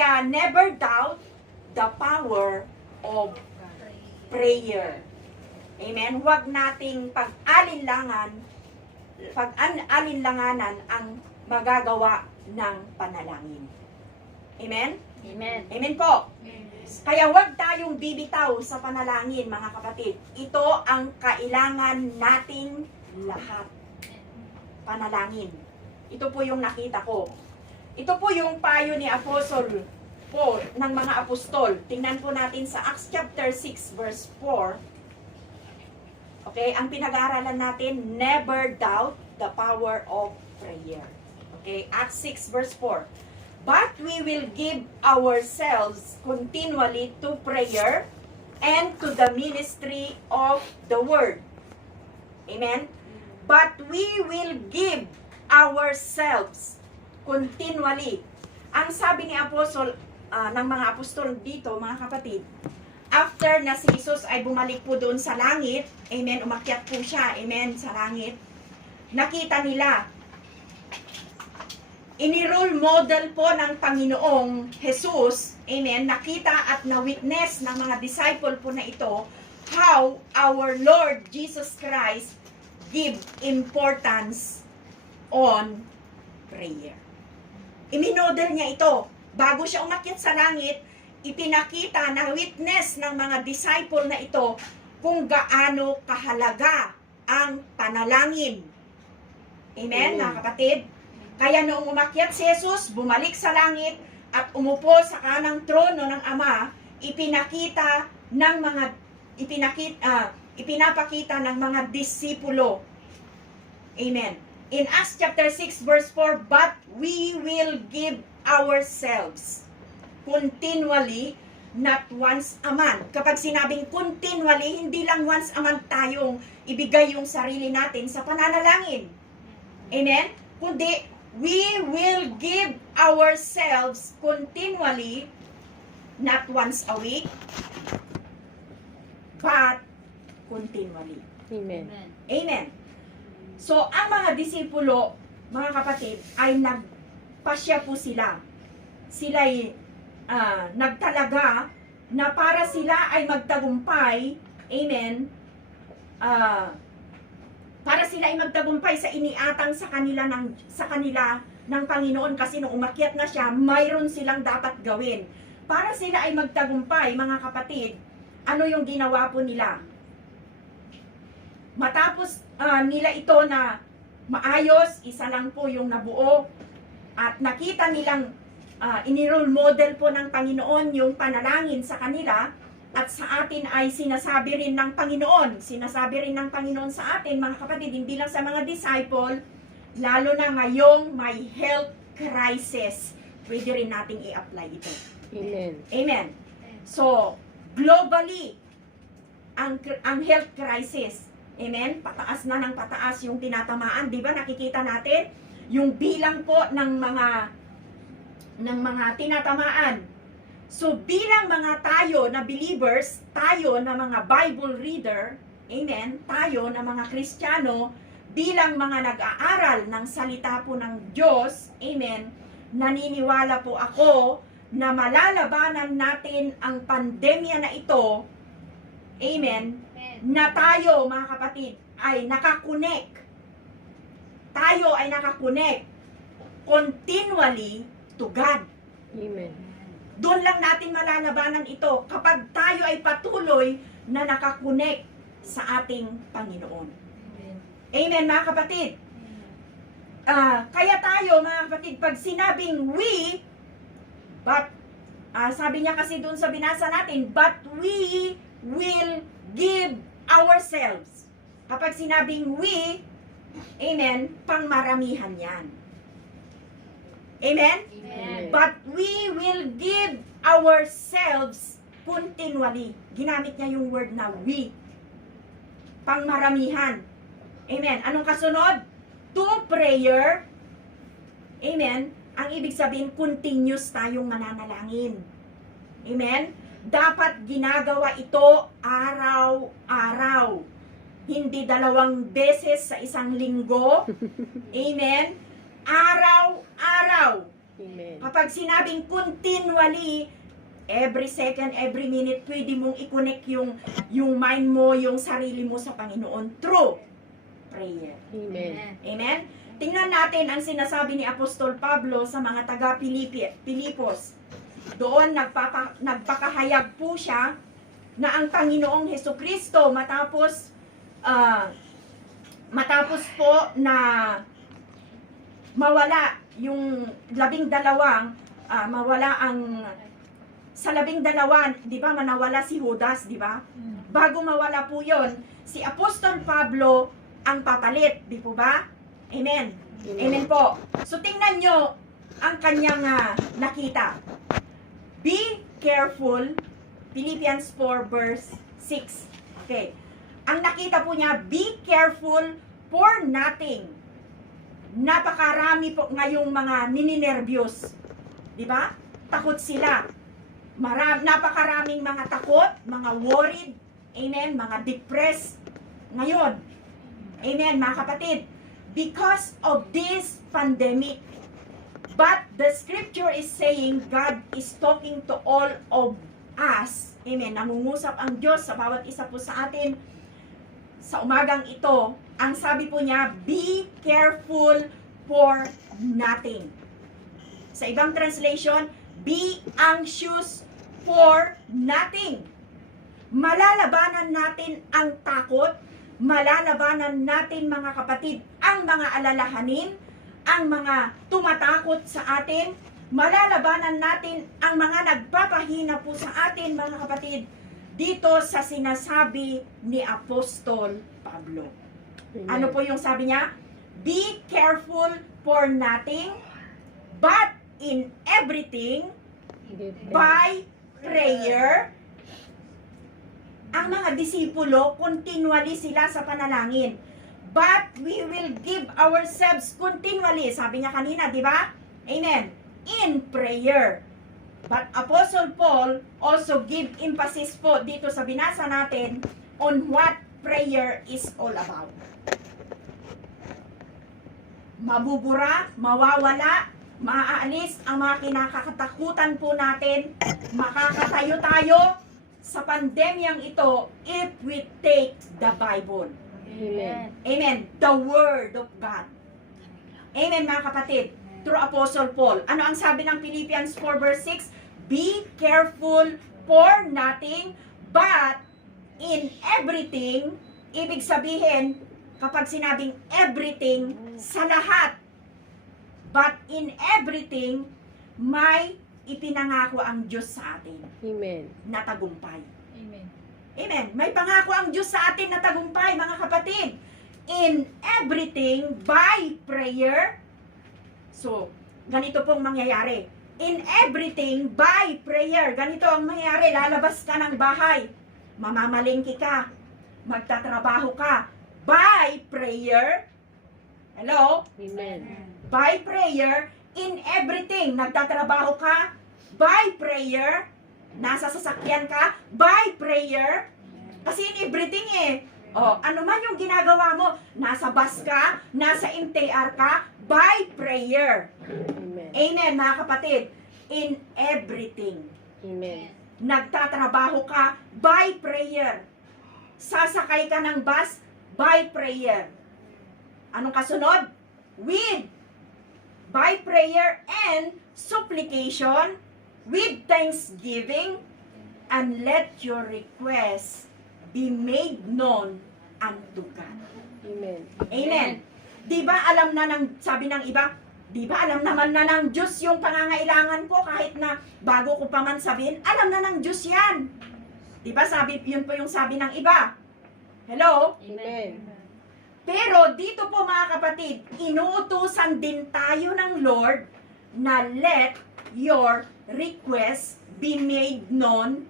Kaya never doubt the power of prayer. Amen? Huwag nating pag-alinlanganan ang magagawa ng panalangin. Amen? Amen. Amen po. Kaya huwag tayong bibitaw sa panalangin, mga kapatid. Ito ang kailangan nating lahat. Panalangin. Ito po yung nakita ko. Ito po yung payo ni Apostle Paul ng mga apostol. Tingnan po natin sa Acts chapter 6 verse 4. Okay, ang pinag-aaralan natin, never doubt the power of prayer. Okay, Acts 6 verse 4. But we will give ourselves continually to prayer and to the ministry of the word. Amen? But we will give ourselves continually. Ang sabi ni Apostol, ng mga apostol dito, mga kapatid, after na si Jesus ay bumalik po doon sa langit, amen, umakyat po siya, amen, sa langit, nakita nila, inirole model po ng Panginoong Jesus, amen, nakita at na-witness ng mga disciple po na ito, how our Lord Jesus Christ give importance on prayer. Iminodel niya ito. Bago siya umakyat sa langit, ipinakita na witness ng mga disciple na ito kung gaano kahalaga ang panalangin. Amen, mga kapatid? Kaya noong umakyat si Jesus, bumalik sa langit at umupo sa kanang trono ng Ama, ipinapakita ng mga disipulo. Amen. In Acts chapter 6 verse 4, but we will give ourselves continually, not once a month. Kapag sinabing continually, hindi lang once a month tayong ibigay yung sarili natin sa pananalangin. Amen? Kundi, we will give ourselves continually, not once a week, but continually. Amen. Amen. So, ang mga disipulo, mga kapatid, ay nagpasya po sila. Sila'y nagtalaga na para sila ay magtagumpay, amen, para sila ay magtagumpay sa iniatang sa kanila ng Panginoon, kasi nung umakyat na siya, mayroon silang dapat gawin. Para sila ay magtagumpay, mga kapatid, ano yung ginawa po nila? Matapos nila ito na maayos, isa lang po yung nabuo, at nakita nilang inirole model po ng Panginoon yung panalangin sa kanila, at sa atin ay sinasabi rin ng Panginoon sa atin, mga kapatid, hindi lang sa mga disciple, lalo na ngayong may health crisis, pwede rin nating i-apply ito. Amen. Amen. So, globally, ang health crisis, amen, pataas na ng pataas yung tinatamaan, di ba? Nakikita natin yung bilang po ng mga tinatamaan. So, bilang mga tayo na believers, tayo na mga Bible reader, amen, tayo na mga Kristiyano, bilang mga nag-aaral ng salita po ng Diyos, amen, naniniwala po ako na malalabanan natin ang pandemya na ito, amen, na tayo, mga kapatid, ay nakakunek. Tayo ay nakakunek continually to God. Amen. Doon lang natin malalabanan ito kapag tayo ay patuloy na nakakunek sa ating Panginoon. Amen, mga kapatid. Kaya tayo, mga kapatid, pag sinabing we, but, sabi niya kasi doon sa binasa natin, but we will give ourselves. Kapag sinabing we, amen, pangmaramihan yan. Amen? Amen. But we will give ourselves continually. Ginamit niya yung word na we. Pangmaramihan. Amen. Anong kasunod? To prayer. Amen. Ang ibig sabihin, continuous tayong mananalangin. Amen. Dapat ginagawa ito araw-araw. Hindi 2 beses sa isang linggo. Amen. Araw-araw. Amen. Kapag sinabing continually, every second, every minute, pwede mong i-connect yung mind mo, yung sarili mo sa Panginoon through prayer. Amen. Amen? Tingnan natin ang sinasabi ni Apostol Pablo sa mga taga-Pilipos. Doon nagpakahayag po siya na ang Panginoong Hesukristo matapos po na mawala yung 12, sa 12, di ba, manawala si Judas, di ba? Bago mawala po yon, si Apostol Pablo ang papalit, di po ba? Amen. Amen po. So tingnan nyo ang kanyang nakita. Be careful, Philippians 4 verse 6. Okay. Ang nakita po niya, be careful for nothing. Napakarami po ngayong mga nininervyos. Di ba? Takot sila. Napakaraming mga takot, mga worried, amen, mga depressed ngayon. Amen, mga kapatid. Because of this pandemic. But the scripture is saying God is talking to all of us. Amen. Nangungusap ang Diyos sa bawat isa po sa atin. Sa umagang ito, ang sabi po niya, be careful for nothing. Sa ibang translation, be anxious for nothing. Malalabanan natin ang takot, malalabanan natin, mga kapatid, ang mga alalahanin, ang mga tumatakot sa atin, malalabanan natin ang mga nagpapahina po sa atin, mga kapatid, dito sa sinasabi ni Apostol Pablo. Amen. Ano po yung sabi niya? Be careful for nothing, but in everything, by prayer. Ang mga disipulo, continually sila sa panalangin. But we will give ourselves continually. Sabi niya kanina, di ba? Amen. In prayer. But Apostle Paul also give emphasis po dito sa binasa natin on what prayer is all about. Mabubura, mawawala, maaalis ang mga kinakatakutan po natin, makakatayo tayo sa pandemyang ito if we take the Bible. Amen. Amen. The Word of God. Amen, mga kapatid. Through Apostle Paul. Ano ang sabi ng Philippians 4 verse 6? Be careful for nothing, but in everything, ibig sabihin, kapag sinabing everything, sa lahat. But in everything, may ipinangako ang Diyos sa atin Amen. na tagumpay. Amen. Amen. May pangako ang Diyos sa atin na tagumpay, mga kapatid. In everything, by prayer. So, ganito pong mangyayari. In everything, by prayer. Ganito ang mangyayari. Lalabas ka ng bahay. Mamamalingki ka. Magtatrabaho ka. By prayer. Hello? Amen. By prayer. In everything. Nagtatrabaho ka. By prayer. Nasa sasakyan ka. By prayer. Kasi in everything ano man yung ginagawa mo, nasa bus ka, nasa MTR ka, by prayer. Amen. Amen, mga kapatid. In everything. Amen. Nagtatrabaho ka, by prayer. Sasakay ka ng bus, by prayer. Anong kasunod? With. By prayer and supplication, with thanksgiving, and let your requests be made known unto God. Amen. Amen. Di ba alam na ng, sabi ng iba, di ba alam naman na ng Diyos yung pangangailangan ko kahit na bago ko pa man sabihin, alam na ng Diyos yan. Di ba sabi, yun po yung sabi ng iba. Hello? Amen. Pero dito po, mga kapatid, inuutusan din tayo ng Lord na let your request be made known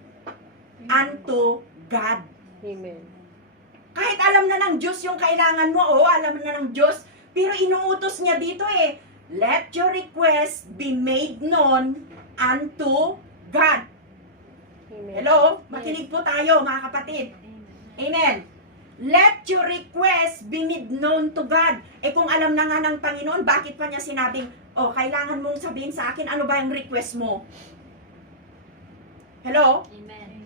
unto God. Amen. Kahit alam na ng Diyos yung kailangan mo, alam na ng Diyos, pero inuutos niya dito let your request be made known unto God. Amen. Hello? Makinig po tayo, mga kapatid. Amen. Let your request be made known to God. Kung alam na nga ng Panginoon, bakit pa niya sinabing O, kailangan mong sabihin sa akin, ano ba yung request mo? Hello? Amen.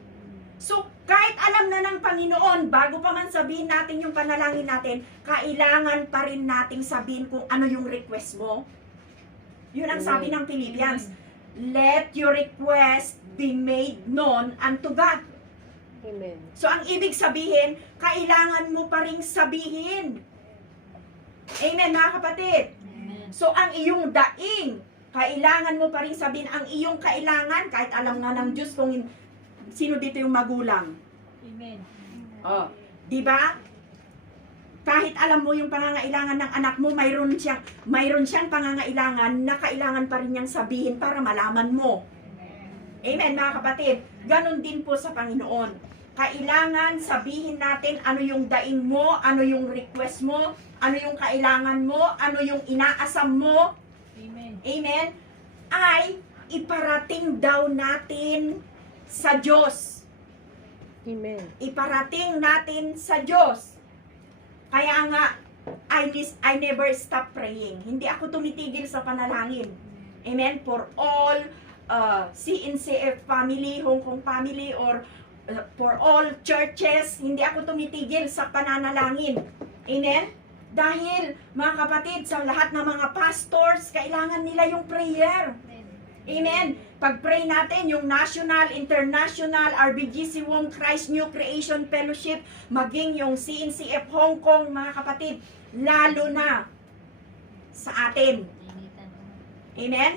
So, kahit alam na ng Panginoon, bago pa man sabihin natin yung panalangin natin, kailangan pa rin nating sabihin kung ano yung request mo. Yun ang sabi ng Philippians. Let your request be made known unto God. Amen. So, ang ibig sabihin, kailangan mo pa rin sabihin. Amen, mga kapatid. Amen. So, ang iyong daing, kailangan mo pa rin sabihin ang iyong kailangan, kahit alam nga ng Diyos kung sino dito yung magulang. Amen. Oh, di ba? Kahit alam mo yung pangangailangan ng anak mo, mayroon siyang pangangailangan na kailangan pa rin niyang sabihin para malaman mo. Amen, mga kapatid. Ganon din po sa Panginoon. Kailangan sabihin natin ano yung daing mo, ano yung request mo, ano yung kailangan mo, ano yung inaasam mo. Amen. Amen. Ay iparating daw natin sa Diyos. Amen. Iparating natin sa Diyos. Kaya nga, I never stop praying. Hindi ako tumitigil sa panalangin. Amen. For all CNCF family, Hong Kong family, or for all churches, hindi ako tumitigil sa pananalangin. Amen. Dahil, mga kapatid, sa lahat ng mga pastors, kailangan nila yung prayer. Amen. Pag-pray natin yung National, International, RBGC Wong Christ New Creation Fellowship, maging yung CNCF Hong Kong, mga kapatid, lalo na sa atin. Amen.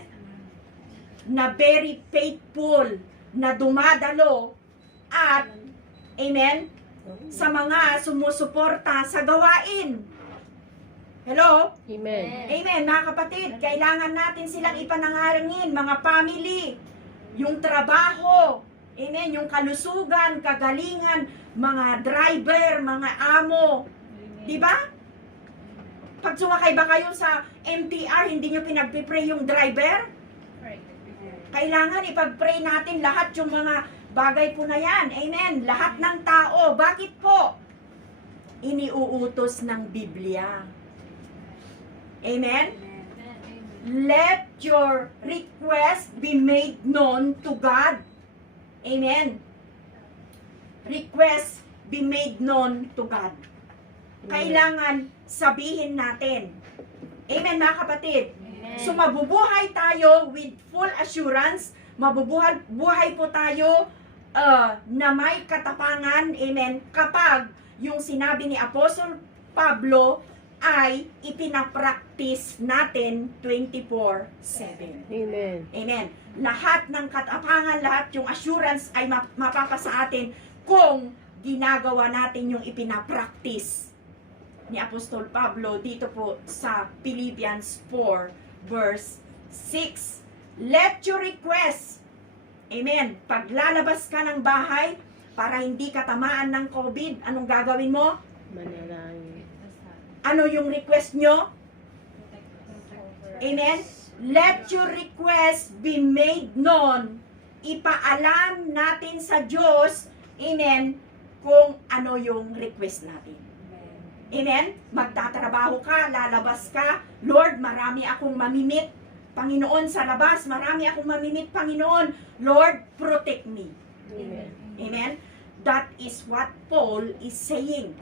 Na very faithful, na dumadalo, at, amen, sa mga sumusuporta sa gawain. Hello? Amen. Amen, mga kapatid. Kailangan natin silang ipanangalangin, mga family, yung trabaho, amen, yung kalusugan, kagalingan, mga driver, mga amo. Di ba? Pag sumakay ba kayo sa MTR, hindi nyo pinagpipray yung driver? Kailangan ipag-pray natin lahat yung mga bagay po na yan. Amen. Lahat ng tao. Bakit po? Iniuutos ng Biblia. Amen? Let your request be made known to God. Amen? Request be made known to God. Kailangan sabihin natin. Amen, mga kapatid? So mabubuhay tayo with full assurance, mabubuhay po tayo na may katapangan, amen, kapag yung sinabi ni Apostle Pablo ay ipinapractice natin 24/7. Amen. Amen. Lahat ng katapangan, lahat yung assurance ay mapapasa atin kung ginagawa natin yung ipinapractice ni Apostol Pablo dito po sa Philippians 4 verse 6. Let your request, amen, paglalabas ka ng bahay para hindi ka tamaan ng COVID, anong gagawin mo? Manalangin. Ano yung request nyo? Amen? Let your request be made known. Ipaalam natin sa Diyos, amen, kung ano yung request natin. Amen? Magtatrabaho ka, lalabas ka, Lord, marami akong mamimit. Panginoon, sa labas, marami akong mamimit, Panginoon. Lord, protect me. Amen. Amen? That is what Paul is saying.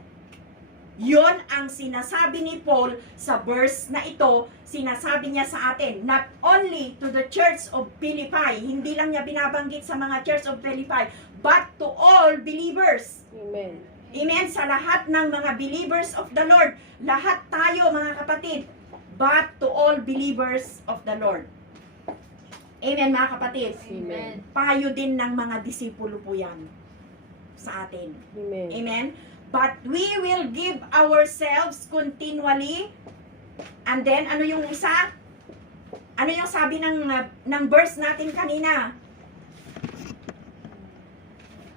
Yon ang sinasabi ni Paul sa verse na ito, sinasabi niya sa atin, not only to the church of Philippi, hindi lang niya binabanggit sa mga church of Philippi, but to all believers. Amen. Amen, sa lahat ng mga believers of the Lord, lahat tayo mga kapatid, but to all believers of the Lord. Amen, mga kapatid. Amen. Payo din ng mga disipulo po yan sa atin. Amen. Amen. But we will give ourselves continually. And then, ano yung isa? Ano yung sabi ng verse natin kanina?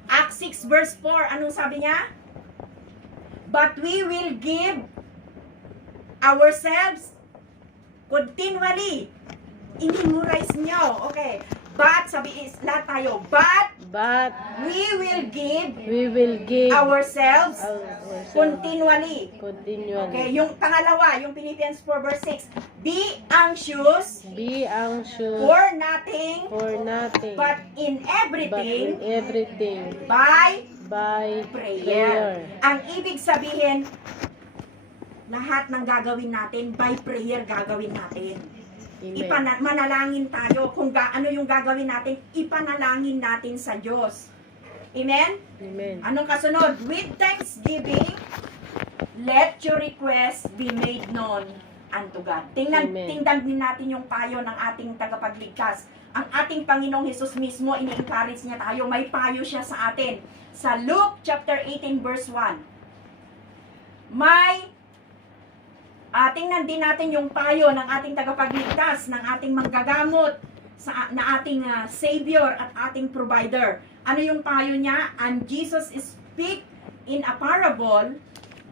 Acts 6 verse 4, anong sabi niya? But we will give ourselves continually. I-memorize nyo. Okay. But, lahat tayo, but But we will give we will give ourselves ourselves continually. continually. Okay, yung pangalawa, yung Philippians 4 verse 6. Be anxious Be anxious for nothing, for nothing, but in but in everything, everything by by prayer. prayer. Ang ibig sabihin, lahat ng gagawin natin, by prayer gagawin natin. Amen. Manalangin tayo kung ano yung gagawin natin, ipanalangin natin sa Diyos. Amen? Amen. Anong kasunod? With thanksgiving, let your request be made known unto God. Amen. Tingnan din natin yung payo ng ating tagapagligtas. Ang ating Panginoong Hesus mismo, ini-encourage niya tayo, may payo siya sa atin. Sa Luke chapter 18 verse 1. Tingnan din natin yung payo ng ating tagapagligtas, ng ating manggagamot, na ating Savior at ating Provider. Ano yung payo niya? And Jesus speak in a parable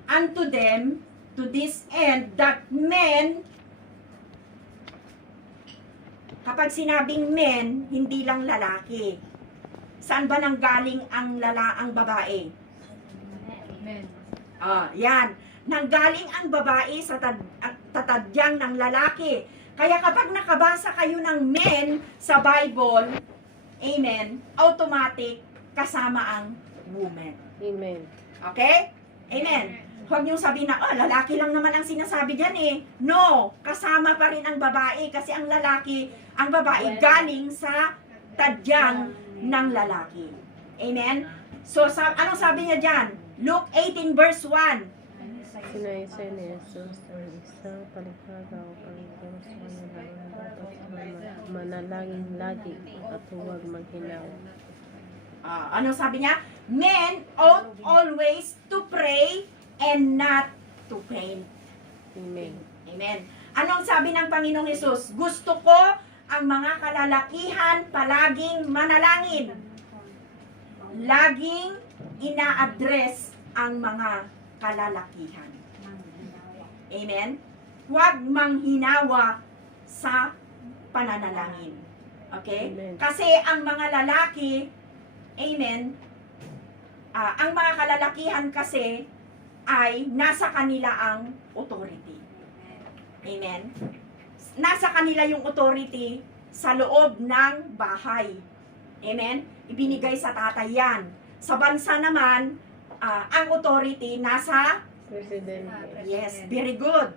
unto them to this end that men, kapag sinabing men, hindi lang lalaki. Saan ba nanggaling ang babae? Yan. Nanggaling ang babae sa tatadyang ng lalaki. Kaya kapag nakabasa kayo ng men sa Bible, amen, automatic kasama ang woman. Amen. Okay? Amen. Huwag niyong sabihin na, lalaki lang naman ang sinasabi dyan eh. No, kasama pa rin ang babae kasi ang babae galing sa tadyang ng lalaki. Amen? So, anong sabi niya dyan? Luke 18 verse 1. Sinaysay ni Jesus ang isang palikagaw ang Diyos manalangin dapat manalangin lagi at huwag maghinaw. Anong sabi niya? Men ought always to pray and not to faint. Amen. Amen. Anong sabi ng Panginoong Hesus? Gusto ko ang mga kalalakihan palaging manalangin. Laging ina-address ang mga kalalakihan. Amen? Huwag manghinawa sa pananalangin. Okay? Amen. Kasi ang mga lalaki, amen, ang mga kalalakihan kasi ay nasa kanila ang authority. Amen? Nasa kanila yung authority sa loob ng bahay. Amen? Ibinigay sa tatay yan. Sa bansa naman, ang authority nasa Presidente. yes, very good.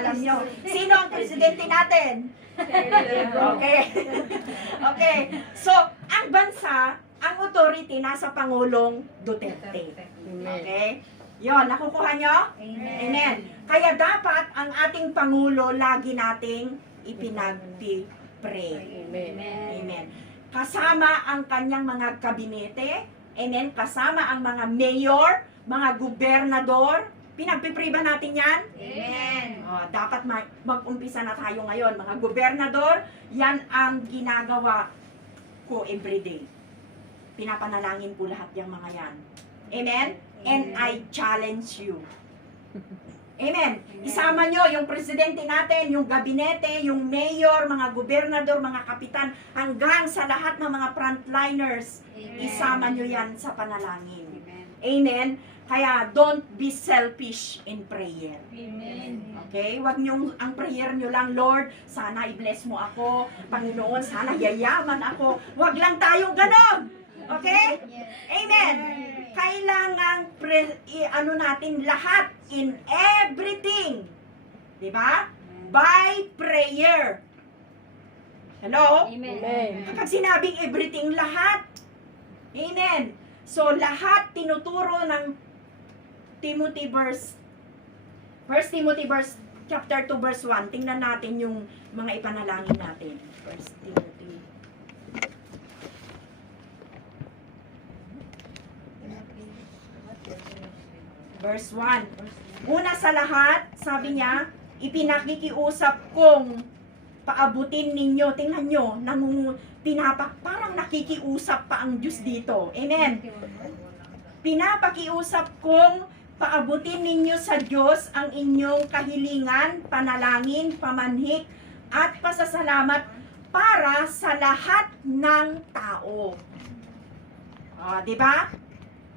Alam nyo. Sino ang presidente natin? Okay. Okay. So, ang bansa, ang authority nasa Pangulong Duterte. Amen. Okay? Yon, nakukuha nyo? Amen. Kaya dapat ang ating Pangulo lagi nating ipinagpipray. Amen. Amen. Kasama ang kanyang mga kabinete. Amen. Kasama ang mga mayor, mga gobernador. Pinagpipray ba natin yan? Amen. Dapat mag-umpisa na tayo ngayon. Mga gobernador, yan ang ginagawa ko everyday. Pinapanalangin ko lahat yung mga yan. Amen? And I challenge you. Amen. Isama nyo yung presidente natin, yung gabinete, yung mayor, mga gobernador, mga kapitan, hanggang sa lahat ng mga frontliners. Isama nyo yan sa panalangin. Amen. Kaya don't be selfish in prayer. Okay? Huwag nyo, ang prayer nyo lang, Lord, sana i-bless mo ako. Panginoon, sana yayaman ako. Huwag lang tayong ganon. Okay? Amen. Kailangan natin lahat in everything. Diba? By prayer. Hello? Amen. Kapag sinabing everything, lahat. Amen. So, lahat tinuturo ng Timothy verse 1 Timothy verse chapter 2 verse 1. Tingnan natin yung mga ipanalangin natin. 1 Timothy. Verse 1. Una sa lahat, sabi niya, ipinakikiusap kong paabutin ninyo. Tingnan nyo, parang nakikiusap pa ang Diyos dito. Amen. Pinapakiusap kong paabutin ninyo sa Diyos ang inyong kahilingan, panalangin, pamanhik, at pasasalamat para sa lahat ng tao. Di ba?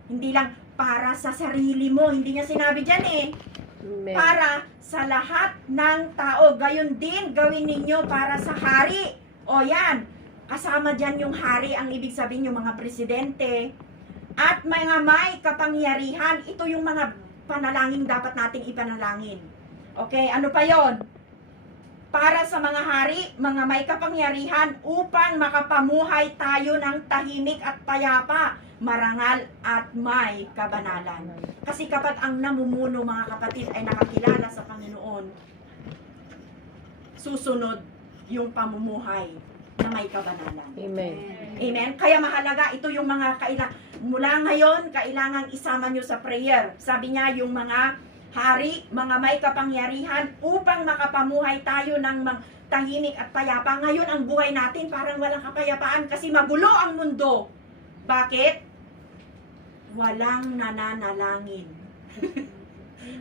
Hindi lang para sa sarili mo. Hindi niya sinabi dyan eh. Amen. Para sa lahat ng tao. Gayon din, gawin ninyo para sa hari. O yan, kasama dyan yung hari, ang ibig sabihin yung mga presidente. At mga may kapangyarihan, ito yung mga panalangin dapat nating ipanalangin. Okay, ano pa yon? Para sa mga hari, mga may kapangyarihan, upang makapamuhay tayo ng tahimik at payapa, marangal at may kabanalan. Kasi kapag ang namumuno, mga kapatid, ay nakakilala sa Panginoon, susunod yung pamumuhay na may kabanalan. Amen. Amen? Kaya mahalaga, ito yung mga mula ngayon, kailangan isama nyo sa prayer. Sabi niya, yung mga hari, mga may kapangyarihan, upang makapamuhay tayo ng tahimik at payapa. Ngayon, ang buhay natin parang walang kapayapaan kasi magulo ang mundo. Bakit? Walang nananalangin.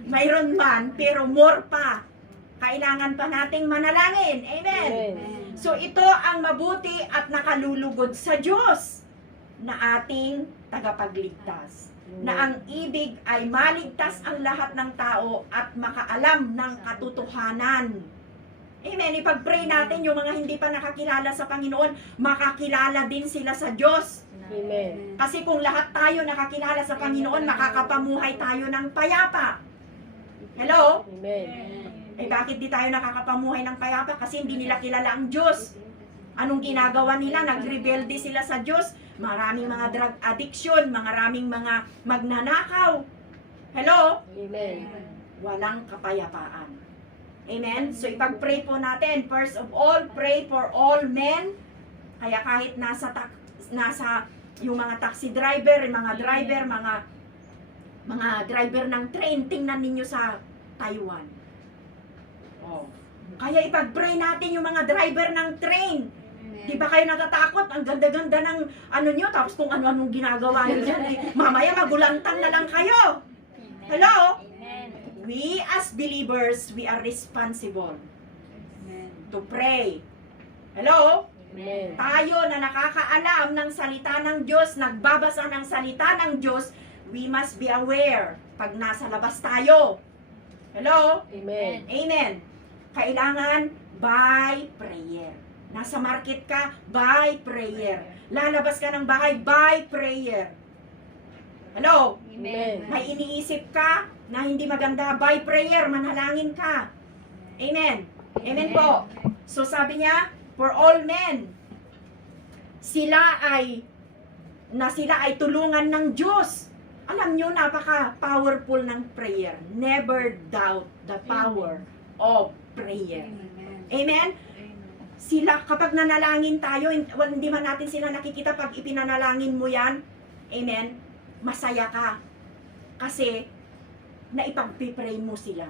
Mayroon man, pero more pa. Kailangan pa nating manalangin. Amen? Amen. So ito ang mabuti at nakalulugod sa Diyos na ating tagapagligtas. Na ang ibig ay maligtas ang lahat ng tao at makaalam ng katotohanan. Amen. Ipag-pray natin yung mga hindi pa nakakilala sa Panginoon, makakilala din sila sa Diyos. Amen. Kasi kung lahat tayo nakakilala sa Panginoon, makakapamuhay tayo ng payapa. Hello? Amen. Eh bakit di tayo nakakapamuhay ng payapa? Kasi hindi nila kilala ang Diyos. Anong ginagawa nila? Nagrebelde sila sa Diyos. Maraming mga drug addiction, maraming mga magnanakaw. Hello? Amen. Walang kapayapaan. Amen? So ipag-pray po natin. First of all, pray for all men. Kaya kahit nasa yung mga taxi driver, mga driver, mga driver ng train, tingnan ninyo sa Taiwan. Oh. Kaya ipag-pray natin yung mga driver ng train. Di ba kayo natatakot? Ang ganda-ganda ng ano nyo, tapos kung ano-anong ginagawa nyo dyan, mamaya magulantang na lang kayo. Hello? We as believers, we are responsible to pray. Hello? Amen. Tayo na nakakaalam ng salita ng Diyos, nagbabasa ng salita ng Diyos, we must be aware pag nasa labas tayo. Hello? Amen. Amen. Kailangan by prayer. Nasa market ka, by prayer. Lalabas ka ng bahay, by prayer. Hello? Amen. May iniisip ka na hindi maganda, by prayer, manalangin ka. Amen. Amen po. So sabi niya, for all men, sila ay tulungan ng Diyos. Alam nyo, napaka-powerful ng prayer. Never doubt the power of prayer. Amen? Sila, kapag nanalangin tayo, hindi man natin sila nakikita, pag ipinanalangin mo yan, amen, masaya ka. Kasi, naipag-pray mo sila.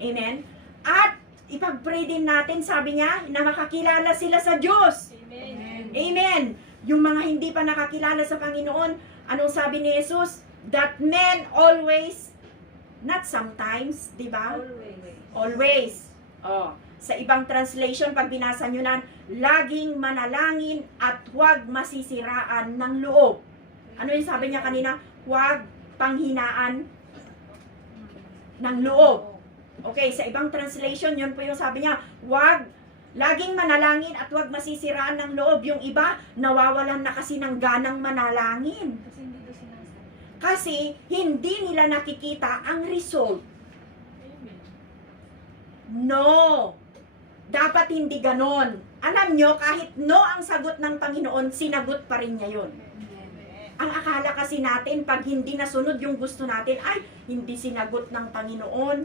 Amen? At, ipag-pray din natin, sabi niya, na makakilala sila sa Diyos. Amen. Amen. Yung mga hindi pa nakakilala sa Panginoon, anong sabi ni Jesus? That men always, not sometimes, di ba? Always. Oh. Sa ibang translation, pag binasa nyo na, laging manalangin at huwag masisiraan ng loob. Ano yung sabi niya kanina? Huwag panghinaan ng loob. Okay, sa ibang translation, yun po yung sabi niya, huwag, laging manalangin at huwag masisiraan ng loob. Yung iba, nawawalan na kasi ng ganang manalangin. Kasi hindi nila nakikita ang result. No. Dapat hindi ganon. Alam nyo, kahit no ang sagot ng Panginoon, sinagot pa rin niya yun. Ang akala kasi natin, pag hindi nasunod yung gusto natin, ay, hindi sinagot ng Panginoon.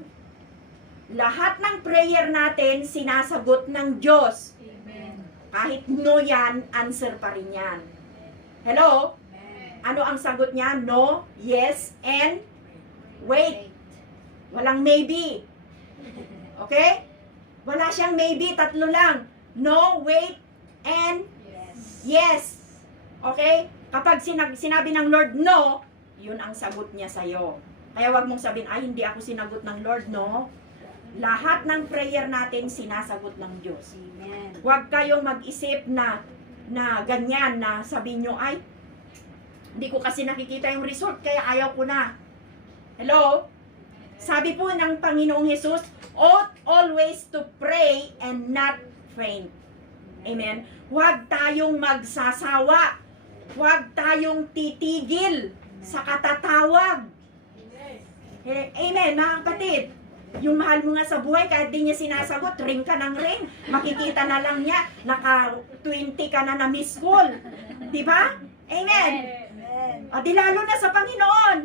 Lahat ng prayer natin, sinasagot ng Diyos. Kahit no yan, answer pa rin yan. Hello? Ano ang sagot niya? No, yes, and wait. Walang maybe. Okay? Wala siyang maybe, tatlo lang. No, wait, and yes. Okay? Kapag sinabi ng Lord no, yun ang sagot niya sa'yo. Kaya wag mong sabihin, ay hindi ako sinagot ng Lord, no? Lahat ng prayer natin sinasagot ng Diyos. Amen. Huwag kayong mag-isip na ganyan na sabihin nyo, ay, hindi ko kasi nakikita yung result, kaya ayaw ko na. Hello? Sabi po ng Panginoong Jesus, ought always to pray and not faint. Amen? Huwag tayong magsasawa. Huwag tayong titigil sa katatawag. Amen, mga kapatid. Yung mahal mo nga sa buhay, kahit di niya sinasagot, ring ka ng ring. Makikita na lang niya, naka 20 ka na miss call. Diba? Amen. Amen. O di lalo na sa Panginoon.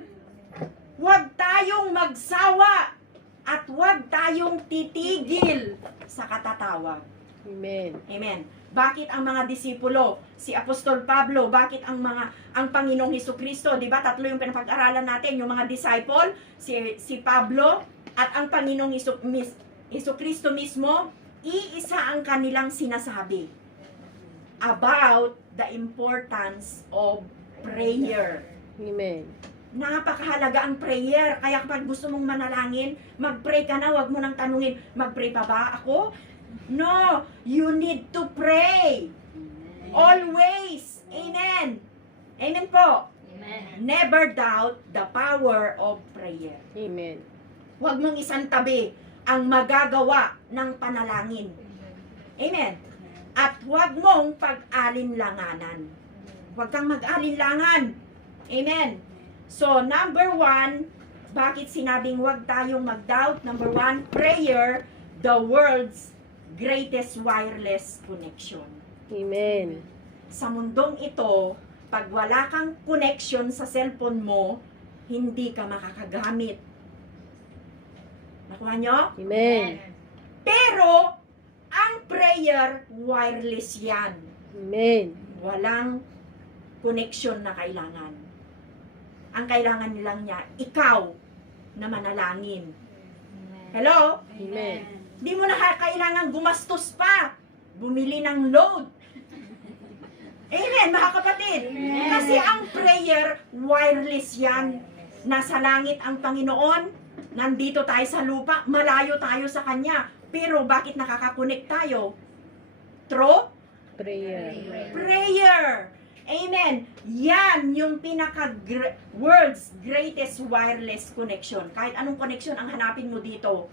Huwag tayong magsawa at huwag tayong titigil sa katatawag. Amen. Amen. Bakit ang mga disipulo, si Apostol Pablo, bakit ang Panginoong Hesukristo, di ba? Tatlo yung pinapag-aralan natin, yung mga disciple, si Pablo, at ang Panginoong Hesukristo mismo, iisa ang kanilang sinasabi about the importance of prayer. Amen. Napakahalaga ang prayer. Kaya kapag gusto mong manalangin, mag-pray ka na, wag mo nang tanungin, mag-pray pa ba ako? No, you need to pray. Always. Amen. Amen po. Amen. Never doubt the power of prayer. Amen. Huwag mong isantabi ang magagawa ng panalangin. Amen. At huwag mong pag-alinlanganan. Huwag kang mag-alinlangan. Amen. So, number 1, bakit sinabing huwag tayong mag-doubt? Number 1, prayer, the world's greatest wireless connection. Amen. Sa mundong ito, pag wala kang connection sa cellphone mo, hindi ka makakagamit. Nakuha nyo? Amen. Pero, ang prayer, wireless yan. Amen. Walang connection na kailangan. Ang kailangan nilang niya, ikaw na manalangin. Hello? Amen. Di mo na kailangan gumastos pa. Bumili ng load. Amen, mga kapatid. Kasi ang prayer, wireless yan. Nasa langit ang Panginoon. Nandito tayo sa lupa. Malayo tayo sa Kanya. Pero bakit nakakakonect tayo? Through Prayer. prayer. Amen. Yan yung world's greatest wireless connection. Kahit anong connection ang hanapin mo dito,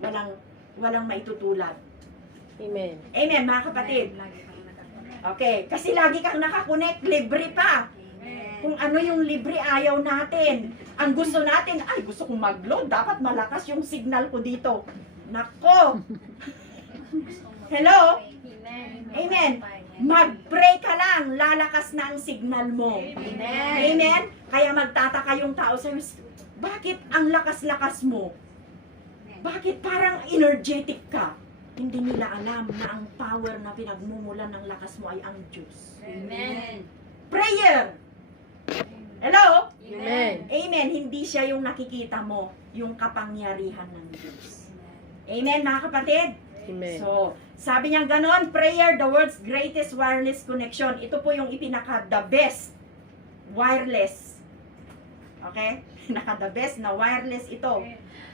walang maitutulad. Amen. Amen, mga kapatid. Okay, kasi lagi kang nakakonect, libre pa. Kung ano yung libre, ayaw natin. Ang gusto natin, ay gusto kong mag-load, dapat malakas yung signal ko dito. Nako! Hello? Amen. Mag-pray ka lang, lalakas na ang signal mo. Amen? Kaya magtataka yung tao sa'yo, bakit ang lakas-lakas mo? Bakit parang energetic ka? Hindi nila alam na ang power na pinagmumulan ng lakas mo ay ang Diyos. Amen. Prayer! Hello? Amen. Amen. Hindi siya yung nakikita mo, yung kapangyarihan ng Diyos. Amen, mga kapatid? Amen. So, sabi niya ganon, prayer, the world's greatest wireless connection. Ito po yung the best wireless. Okay? The best na wireless ito.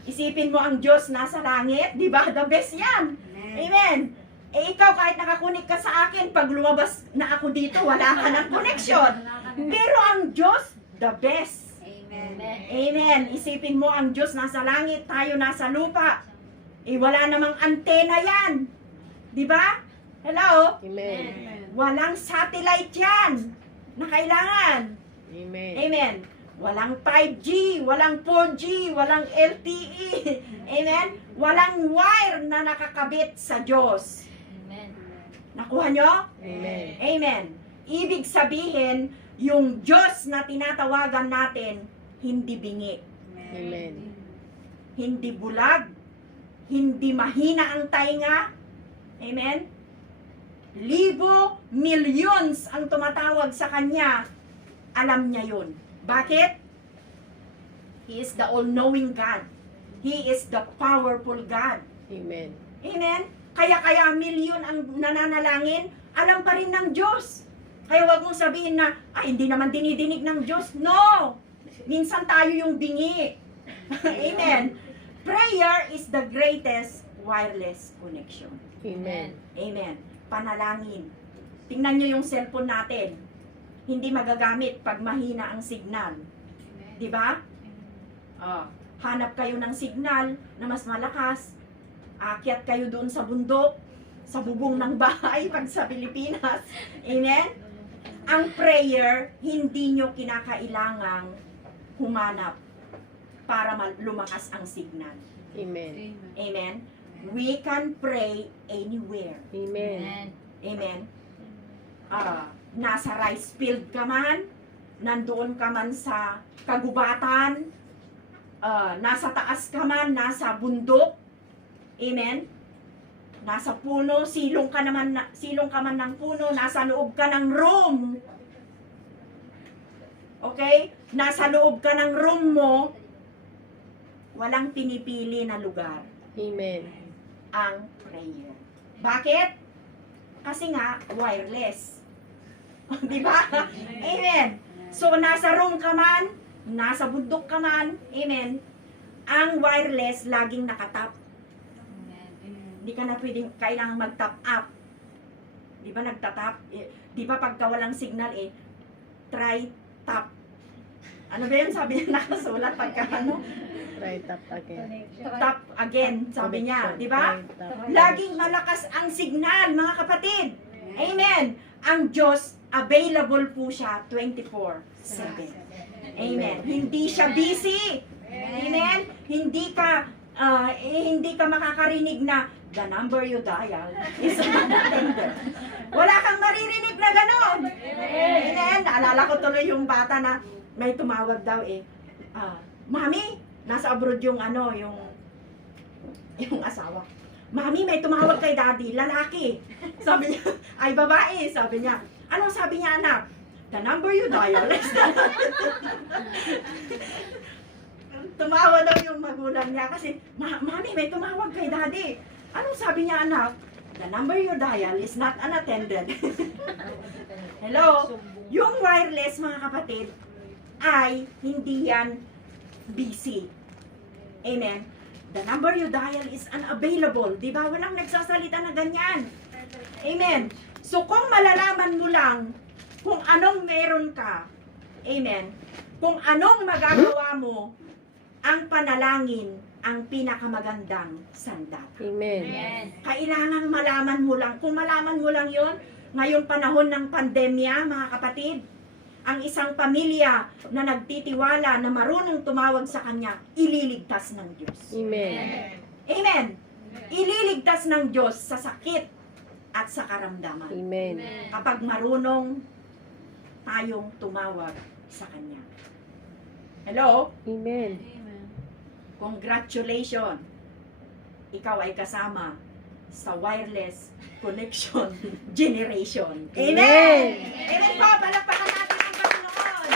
Isipin mo ang Diyos nasa langit, di ba? The best yan. Amen. Eh ikaw, kahit nakakunik ka sa akin, pag lumabas na ako dito, wala ka ng connection. Pero ang Diyos, the best. Amen. Amen. Isipin mo ang Diyos nasa langit, tayo nasa lupa. Eh wala namang antena yan. Di ba? Hello? Amen. Walang satellite yan na kailangan. Amen. Amen. Walang 5G, walang 4G, walang LTE. Amen? Walang wire na nakakabit sa Diyos. Amen. Nakuha nyo? Amen. Amen. Ibig sabihin, yung Diyos na tinatawagan natin, hindi bingi, Amen. hindi bulag, hindi mahina ang tainga. Amen? Libo, millions ang tumatawag sa Kanya. Alam niya yun. Bakit? He is the all-knowing God. He is the powerful God. Amen. Amen? Kaya milyon ang nananalangin, alam pa rin ng Diyos. Kaya wag mong sabihin na, ay, hindi naman dinidinig ng Diyos. No! Minsan tayo yung bingi. Amen? Prayer is the greatest wireless connection. Amen. Amen. Panalangin. Tingnan nyo yung cellphone natin. Hindi magagamit pag mahina ang signal. Di ba? Hanap kayo ng signal na mas malakas. Akyat kayo doon sa bundok, sa bubong ng bahay pag sa Pilipinas. Amen? Ang prayer, hindi nyo kinakailangang humanap para lumakas ang signal. Amen. Amen? We can pray anywhere. Amen. Amen? Nasa rice field ka man, nandoon ka man sa kagubatan, nasa taas ka man, nasa bundok, amen? Nasa puno, silong ka man ng puno, nasa loob ka ng room. Okay? Nasa loob ka ng room mo, walang pinipili na lugar Amen. ang prayer. Bakit? Kasi nga, wireless. Di ba? Amen. So, nasa room ka man, nasa bundok ka man, amen, ang wireless laging nakatap. Hindi ka na pwedeng, kailangang mag-top up. Di ba nagtatap? Di ba pagka walang signal try tap. Ano ba yun? Sabi niya nakasulat pagka ano? Try tap again. Tap again, sabi niya. Di ba? Try tap. Laging malakas ang signal, mga kapatid. Amen. Ang Diyos, available po siya 24/7. Amen. Hindi siya busy. Amen. Hindi ka makakarinig na the number you dial is unattended. Wala kang maririnig na gano'n. Amen. Naalala ko tuloy yung bata na may tumawag daw Mami, nasa abroad yung yung asawa. Mami, may tumawag kay daddy, lalaki. Sabi niya, ay babae. Sabi niya, anong sabi niya, anak? The number you dial. Tumawa daw yung magulang niya kasi, Mami, may tumawag kay daddy. Anong sabi niya, anak? The number you dial is not unattended. Hello? Yung wireless, mga kapatid, ay hindi yan busy. Amen? The number you dial is unavailable. Di ba? Walang nagsasalita na ganyan. Amen? So, kung malalaman mo lang kung anong meron ka, amen, kung anong magagawa mo, ang panalangin ang pinakamagandang sandata. Amen. Kailangang malaman mo lang. Kung malaman mo lang yon ngayong panahon ng pandemya, mga kapatid, ang isang pamilya na nagtitiwala na marunong tumawag sa Kanya, ililigtas ng Diyos. Amen. Amen. Ililigtas ng Diyos sa sakit at sa karamdaman. Amen. Kapag marunong tayong tumawag sa Kanya. Hello? Amen. Congratulations! Ikaw ay kasama sa wireless connection generation. Amen! Amen po! Palakpakan natin ang Panginoon!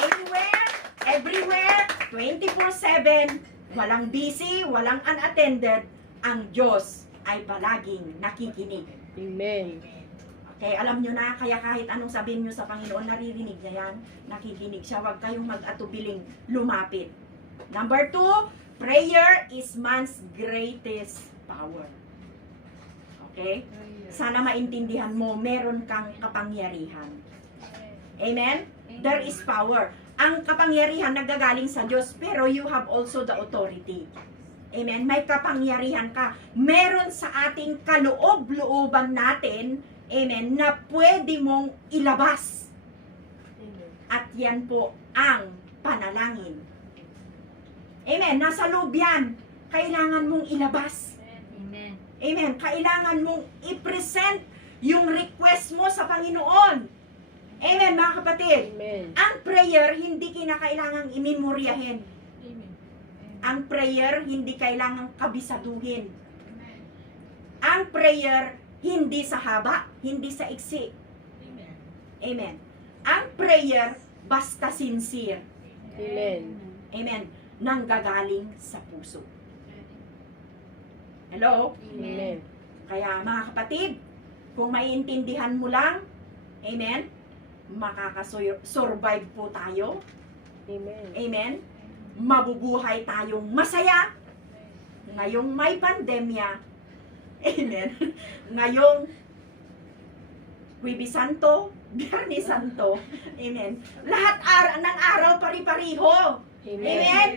Anywhere, everywhere, 24/7, walang busy, walang unattended, ang Diyos ay palaging nakikinig. Amen. Okay, alam nyo na, kaya kahit anong sabihin nyo sa Panginoon, naririnig niya yan, nakikinig siya, huwag kayong mag-atubiling lumapit. Number 2, prayer is man's greatest power. Okay? Sana maintindihan mo, meron kang kapangyarihan. Amen? There is power. Ang kapangyarihan nagagaling sa Diyos, pero you have also the authority. Amen? May kapangyarihan ka. Meron sa ating kaloob-looban natin, amen, na pwede mong ilabas. At yan po ang panalangin. Amen. Nasa loob yan. Kailangan mong ilabas. Amen. Amen. Kailangan mong i-present yung request mo sa Panginoon. Amen, mga kapatid. Amen. Ang prayer, hindi kinakailangang imemoryahin. Amen. Ang prayer, hindi kailangang kabisaduhin. Ang prayer, hindi sa haba, hindi sa iksi. Amen. Amen. Ang prayer, basta sincere. Amen. Amen. Nanggagaling sa puso. Hello? Amen. Kaya mga kapatid, kung maiintindihan mo lang, amen, makakasurvive po tayo. Amen. Amen. Mabubuhay tayong masaya. ngayong may pandemya, amen, ngayong Huwebes Santo, Biyernes Santo, amen, lahat ng araw pari-pariho, amen,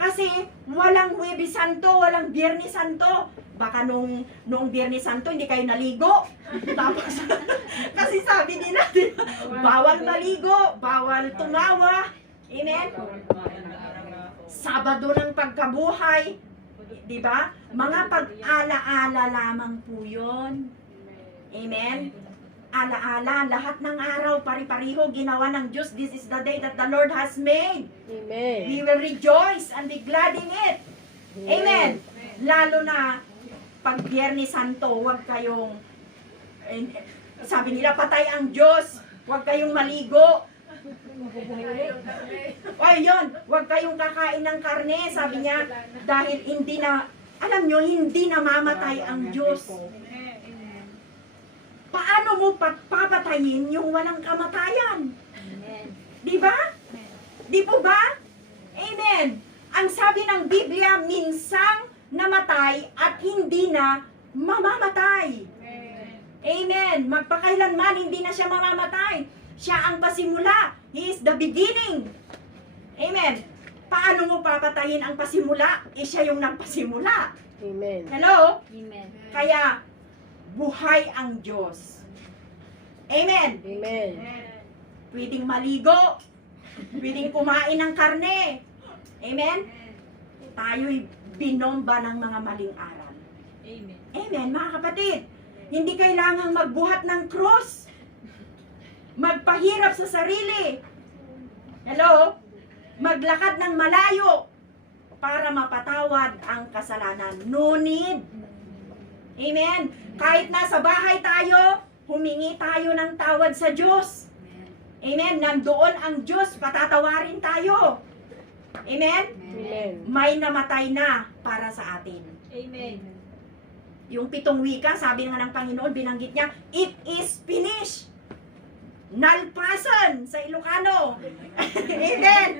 kasi walang Huwebes Santo, walang Biyernes Santo. Baka noong Biyernes Santo hindi kayo naligo. Tapos kasi sabi nila, diba, bawal maligo, bawal tumawa. Amen. Sabado ng pagkabuhay, 'di ba? Mga pag-alaala lamang po 'yon. Amen. Alaala, lahat ng araw pari-pariho ginawa ng Diyos. This is the day that the Lord has made. Amen. We will rejoice and be glad in it. Amen. Lalo na pag Biyernes Santo, huwag kayong, sabi nila, patay ang Diyos. Huwag kayong maligo. Ay, yun, huwag kayong kakain ng karne, sabi niya, dahil hindi na, alam nyo, hindi namamatay ang Diyos. Paano mo papatayin yung walang kamatayan? Di ba? Di po ba? Amen. Ang sabi ng Biblia, minsang namatay at hindi na mamamatay. Amen. Magpakailanman hindi na siya mamamatay. Siya ang pasimula. He is the beginning. Amen. Paano mo papatayin ang pasimula? Siya yung nagpasimula. Amen. Hello? Amen. Kaya, buhay ang Diyos. Amen. Amen. Pwedeng maligo. Pwedeng kumain ng karne. Amen. Tayo'y binomba ng mga maling aral. Amen. Amen, mga kapatid. Hindi kailangang magbuhat ng krus. Magpahirap sa sarili. Hello? Maglakad ng malayo para mapatawad ang kasalanan. No need. Amen. Kahit nasa bahay tayo, humingi tayo ng tawad sa Diyos. Amen. Nandoon ang Diyos, patatawarin tayo. Amen. Amen. May namatay na para sa atin. Amen. Yung 7 wika, sabi nga ng Panginoon, binanggit niya, it is finished. Nalpasan sa Ilocano. Amen.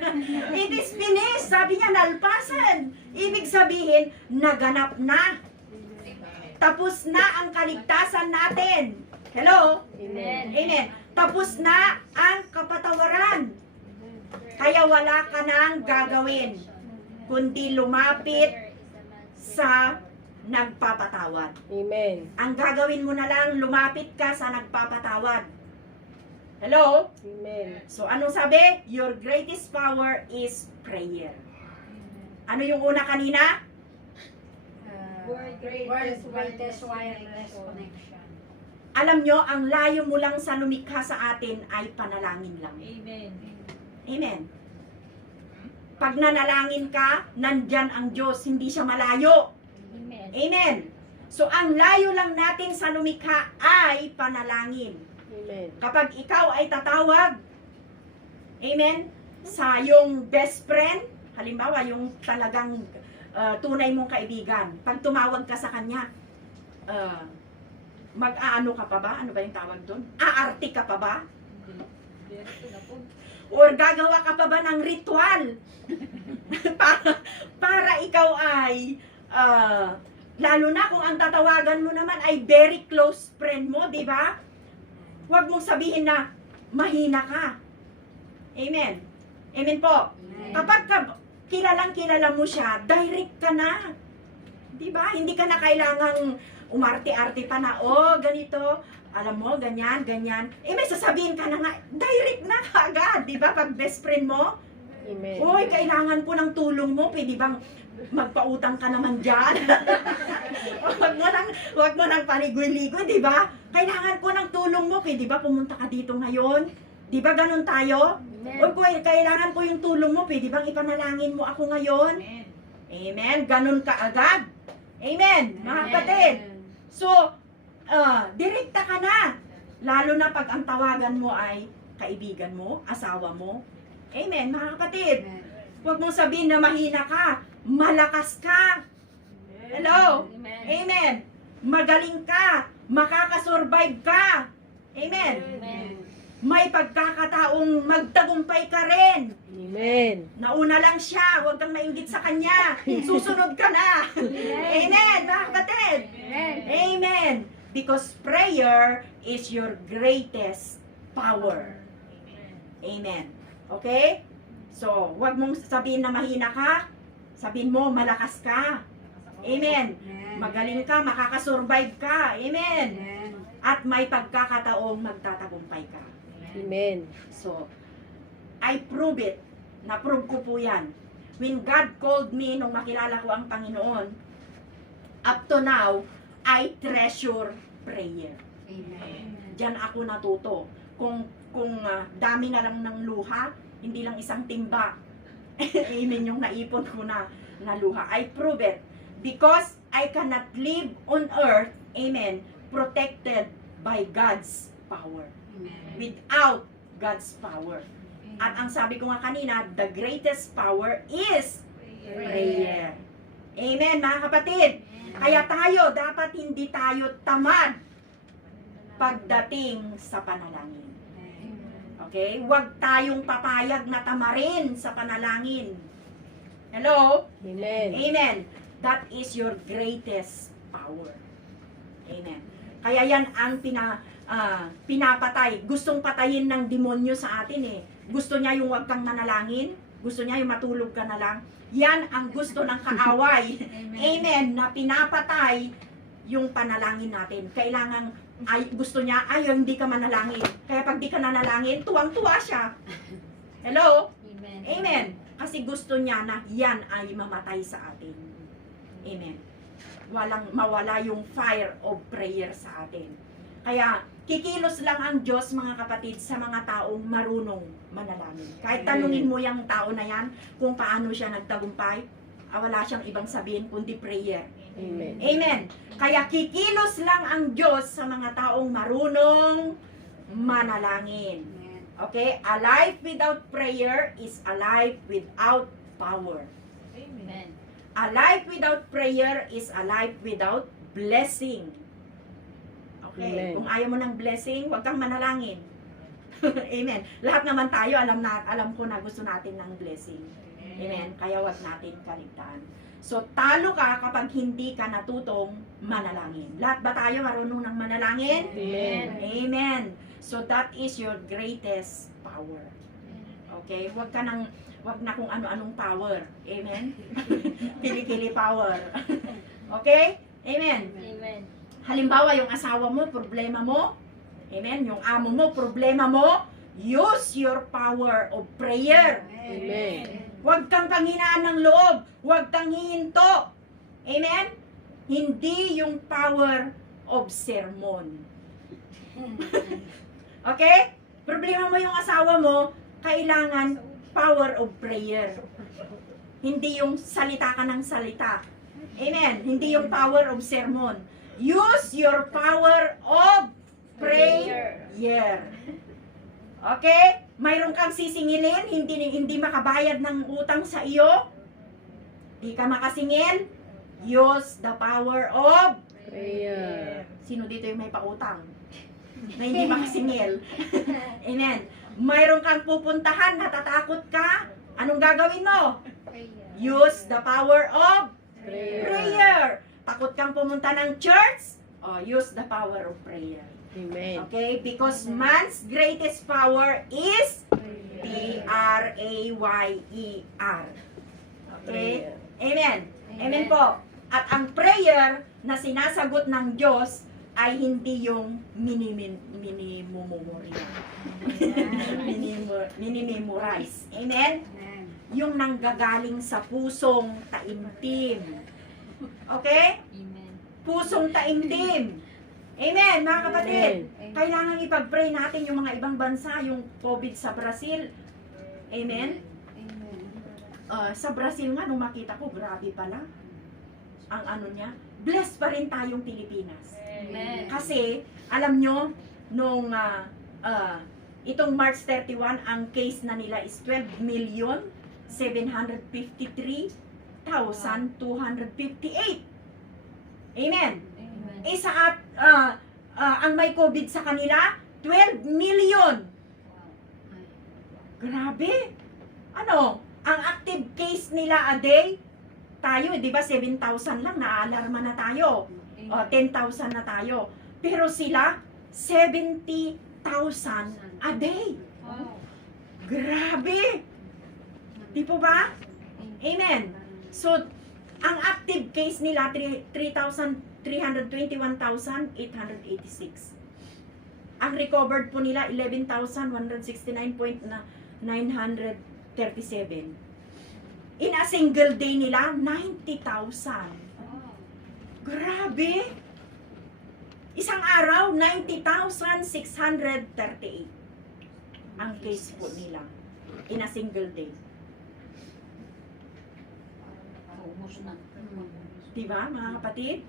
It is finished. Sabi niya, nalpasan. Ibig sabihin, naganap na. Tapos na ang kaligtasan natin. Hello? Amen. Amen. Tapos na ang kapatawaran. Kaya wala ka nang gagawin, kundi lumapit sa nagpapatawad. Amen. Ang gagawin mo na lang, lumapit ka sa nagpapatawad. Hello? Amen. So, anong sabi? Your greatest power is prayer. Ano yung una kanina? World's greatest wireless connection. Alam nyo, ang layo mo lang sa lumikha sa atin ay panalangin lang. Amen. Amen. Pag nanalangin ka, nandyan ang Diyos, hindi siya malayo. Amen. Amen. So, ang layo lang natin sa lumikha ay panalangin. Amen. Kapag ikaw ay tatawag, amen, sa yung best friend, halimbawa, yung talagang tunay mong kaibigan, pag tumawag ka sa kanya, mag-aano ka pa ba? Ano ba yung tawag doon? Aarti ka pa ba? Or gagawa ka pa ba ng ritual? para ikaw ay, lalo na kung ang tatawagan mo naman ay very close friend mo, di ba? Huwag mong sabihin na mahina ka. Amen. Amen po. Kapag kilalang kilala mo siya, direct ka na. Di ba? Hindi ka na kailangang umarte-arte pa na, oh, ganito, alam mo, ganyan, ganyan. May sasabihin ka na nga, direct na agad, di ba? Pag best friend mo, Amen. uy, kailangan po ng tulong mo, pwede bang magpautang ka naman dyan? Huwag mo nang paligoy-ligoy, di ba? Kailangan ko ng tulong mo, pwede ba pumunta ka dito ngayon? Di ba ganun tayo? Uy, kailangan ko yung tulong mo, pwede bang ipanalangin mo ako ngayon? Amen. Ganun ka agad. Amen. Mga kapatid. So, direkta ka na. Lalo na pag ang tawagan mo ay kaibigan mo, asawa mo. Amen, mga kapatid. Huwag mong sabihin na mahina ka. Malakas ka. Hello? Amen. Magaling ka. Makakasurvive ka. Amen. Amen. may pagkakataong magtagumpay ka rin. Amen. Nauna lang siya, huwag kang mainggit sa kanya. Susunod ka na. Amen, mga kapatid. Amen. Amen. Because prayer is your greatest power. Amen. Okay? So, huwag mong sabihin na mahina ka. Sabihin mo, malakas ka. Amen. Magaling ka, makakasurvive ka. Amen. Amen. At may pagkakataong magtatagumpay ka. Amen. So, I prove it. Na-prove ko po yan. When God called me nung makilala ko ang Panginoon, up to now, I treasure prayer. Amen. Diyan ako natuto. Kung dami na lang ng luha, hindi lang isang timba. Amen yung naipon ko na luha. I prove it. Because I cannot live on earth, amen, protected by God's power. Amen. Without God's power. At ang sabi ko nga kanina, the greatest power is prayer. Amen, mga kapatid. Kaya tayo, dapat hindi tayo tamad pagdating sa panalangin. Okay? Huwag tayong papayag na tamarin sa panalangin. Hello? Amen. Amen. That is your greatest power. Amen. Kaya yan ang pinapatay. Gustong patayin ng demonyo sa atin eh. Gusto niya yung huwag kang nanalangin. Gusto niya yung matulog ka na lang. Yan ang gusto ng kaaway. Amen. Na pinapatay yung panalangin natin. Kailangan, gusto niya, hindi ka manalangin. Kaya pag di ka nanalangin, tuwang-tuwa siya. Hello? Amen. Amen. Kasi gusto niya na yan ay mamatay sa atin. Amen. Mawala yung fire of prayer sa atin. Kaya, kikilos lang ang Diyos, mga kapatid, sa mga taong marunong manalangin. Kahit tanungin mo yung tao na yan, kung paano siya nagtagumpay, wala siyang ibang sabihin kundi prayer. Amen. Amen. Kaya kikilos lang ang Diyos sa mga taong marunong manalangin. Amen. Okay? A life without prayer is a life without power. Amen. A life without prayer is a life without blessing. Okay? Amen. Kung ayaw mo ng blessing, huwag kang manalangin. Amen. Lahat naman tayo, alam ko na gusto natin ng blessing. Amen. Kaya huwag natin kaligtaan. So, talo ka kapag hindi ka natutong manalangin. Lahat ba tayo marunong ng manalangin? Amen. Amen. So, that is your greatest power. Okay? Huwag na kung ano-anong power. Amen? Kili-kili power. Okay? Amen. Amen. Halimbawa, yung asawa mo, problema mo. Amen? Yung amo mo, problema mo. Use your power of prayer. Amen. Huwag kang panghinaan ng loob. Huwag kang hihinto. Amen? Hindi yung power of sermon. Okay? Problema mo yung asawa mo, kailangan power of prayer. Hindi yung salita ka ng salita. Amen? Hindi yung power of sermon. Use your power of prayer. Okay? Mayroon kang sisingilin, hindi makabayad ng utang sa iyo. Di ka makasingil. Use the power of Prayer. Sino dito yung may pautang? Na hindi makasingil. Amen. Mayroon kang pupuntahan, natatakot ka. Anong gagawin mo? Use the power of prayer. Takot kang pumunta ng church? Use the power of prayer. Amen. Okay? Because man's greatest power is P-R-A-Y-E-R. Okay? Amen. Amen po. At ang prayer na sinasagot ng Diyos ay hindi yung minimemorize. Amen? Yung nanggagaling sa pusong taimtim. Okay? Amen. Pusong taimtim. Amen, mga kapatid. Amen. Kailangan ipag-pray natin yung mga ibang bansa, yung COVID sa Brazil. Amen? Amen. Sa Brazil nga, nung makita ko, grabe pala. Ang ano niya. Blessed pa rin tayong Pilipinas. Amen. Kasi, alam nyo, nung itong March 31, ang case na nila is 12,753,258. Amen. Amen. Ang may COVID sa kanila, 12 million Grabe. Ano? Ang active case nila a day, tayo, di ba, 7,000 lang, naalarma na tayo. O, 10,000 na tayo. Pero sila, 70,000 a day. Wow. Grabe! Di po ba? Amen. So, ang active case nila, 321,886. Ang recovered po nila, 11,169.937. In a single day nila, 90,000. Wow. Grabe! Isang araw, 90,638 ang case po nila in a single day. Ubus na. Diba, mga kapatid?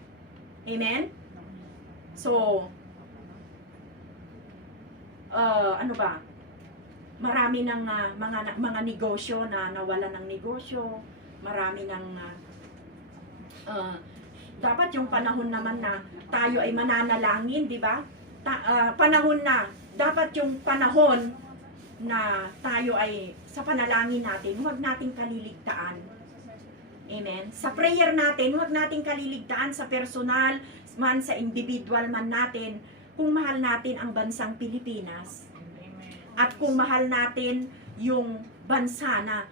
Amen? So, ano ba? Marami ng mga negosyo na nawala ng negosyo. Marami ng dapat yung panahon naman na tayo ay mananalangin, di ba? Panahon na, dapat yung panahon na tayo ay sa panalangin natin, huwag nating kaliligtaan. Amen? Sa prayer natin, huwag nating kaliligtaan sa personal man, sa individual man natin, kung mahal natin ang bansang Pilipinas. At kung mahal natin yung bansa na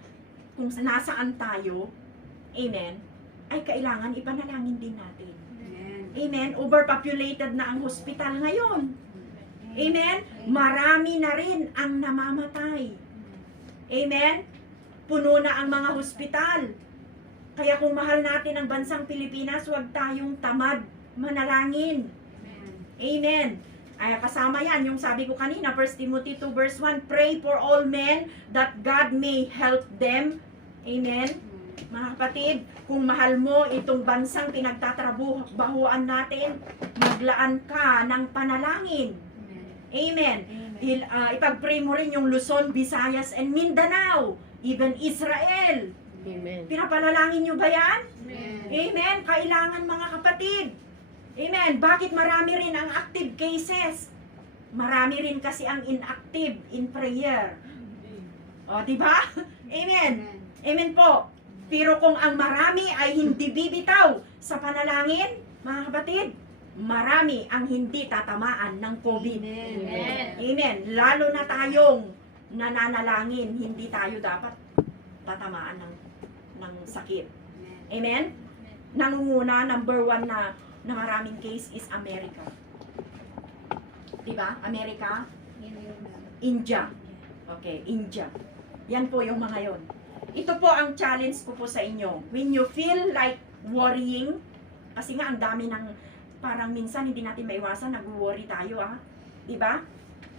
kung nasaan tayo, amen, ay kailangan ipanalangin din natin. Amen? Overpopulated na ang hospital ngayon. Amen? Marami na rin ang namamatay. Amen? Puno na ang mga hospital. Kaya kung mahal natin ang bansang Pilipinas, huwag tayong tamad manalangin. Amen. Ay, kasama yan, yung sabi ko kanina, 1 Timothy 2 verse 1, pray for all men that God may help them. Amen. Mga kapatid, kung mahal mo itong bansang pinagtatrabahuan natin, maglaan ka ng panalangin. Amen. Ipag-pray mo rin yung Luzon, Visayas, and Mindanao, even Israel. Amen. Pinapanalangin nyo ba yan? Amen. Amen. Kailangan, mga kapatid. Amen. Bakit marami rin ang active cases? Marami rin kasi ang inactive in prayer. O, di ba? Amen. Amen po. Pero kung ang marami ay hindi bibitaw sa panalangin, mga kapatid, marami ang hindi tatamaan ng COVID. Amen. Amen. Lalo na tayong nananalangin, hindi tayo dapat tatamaan ng sakit. Amen? Nangunguna, number 1 na maraming case is America. Diba? America, India. Okay, India. Yan po yung mga yon. Ito po ang challenge ko po sa inyo. When you feel like worrying, kasi nga ang dami ng, parang minsan hindi natin maiwasan, nag-worry tayo, diba?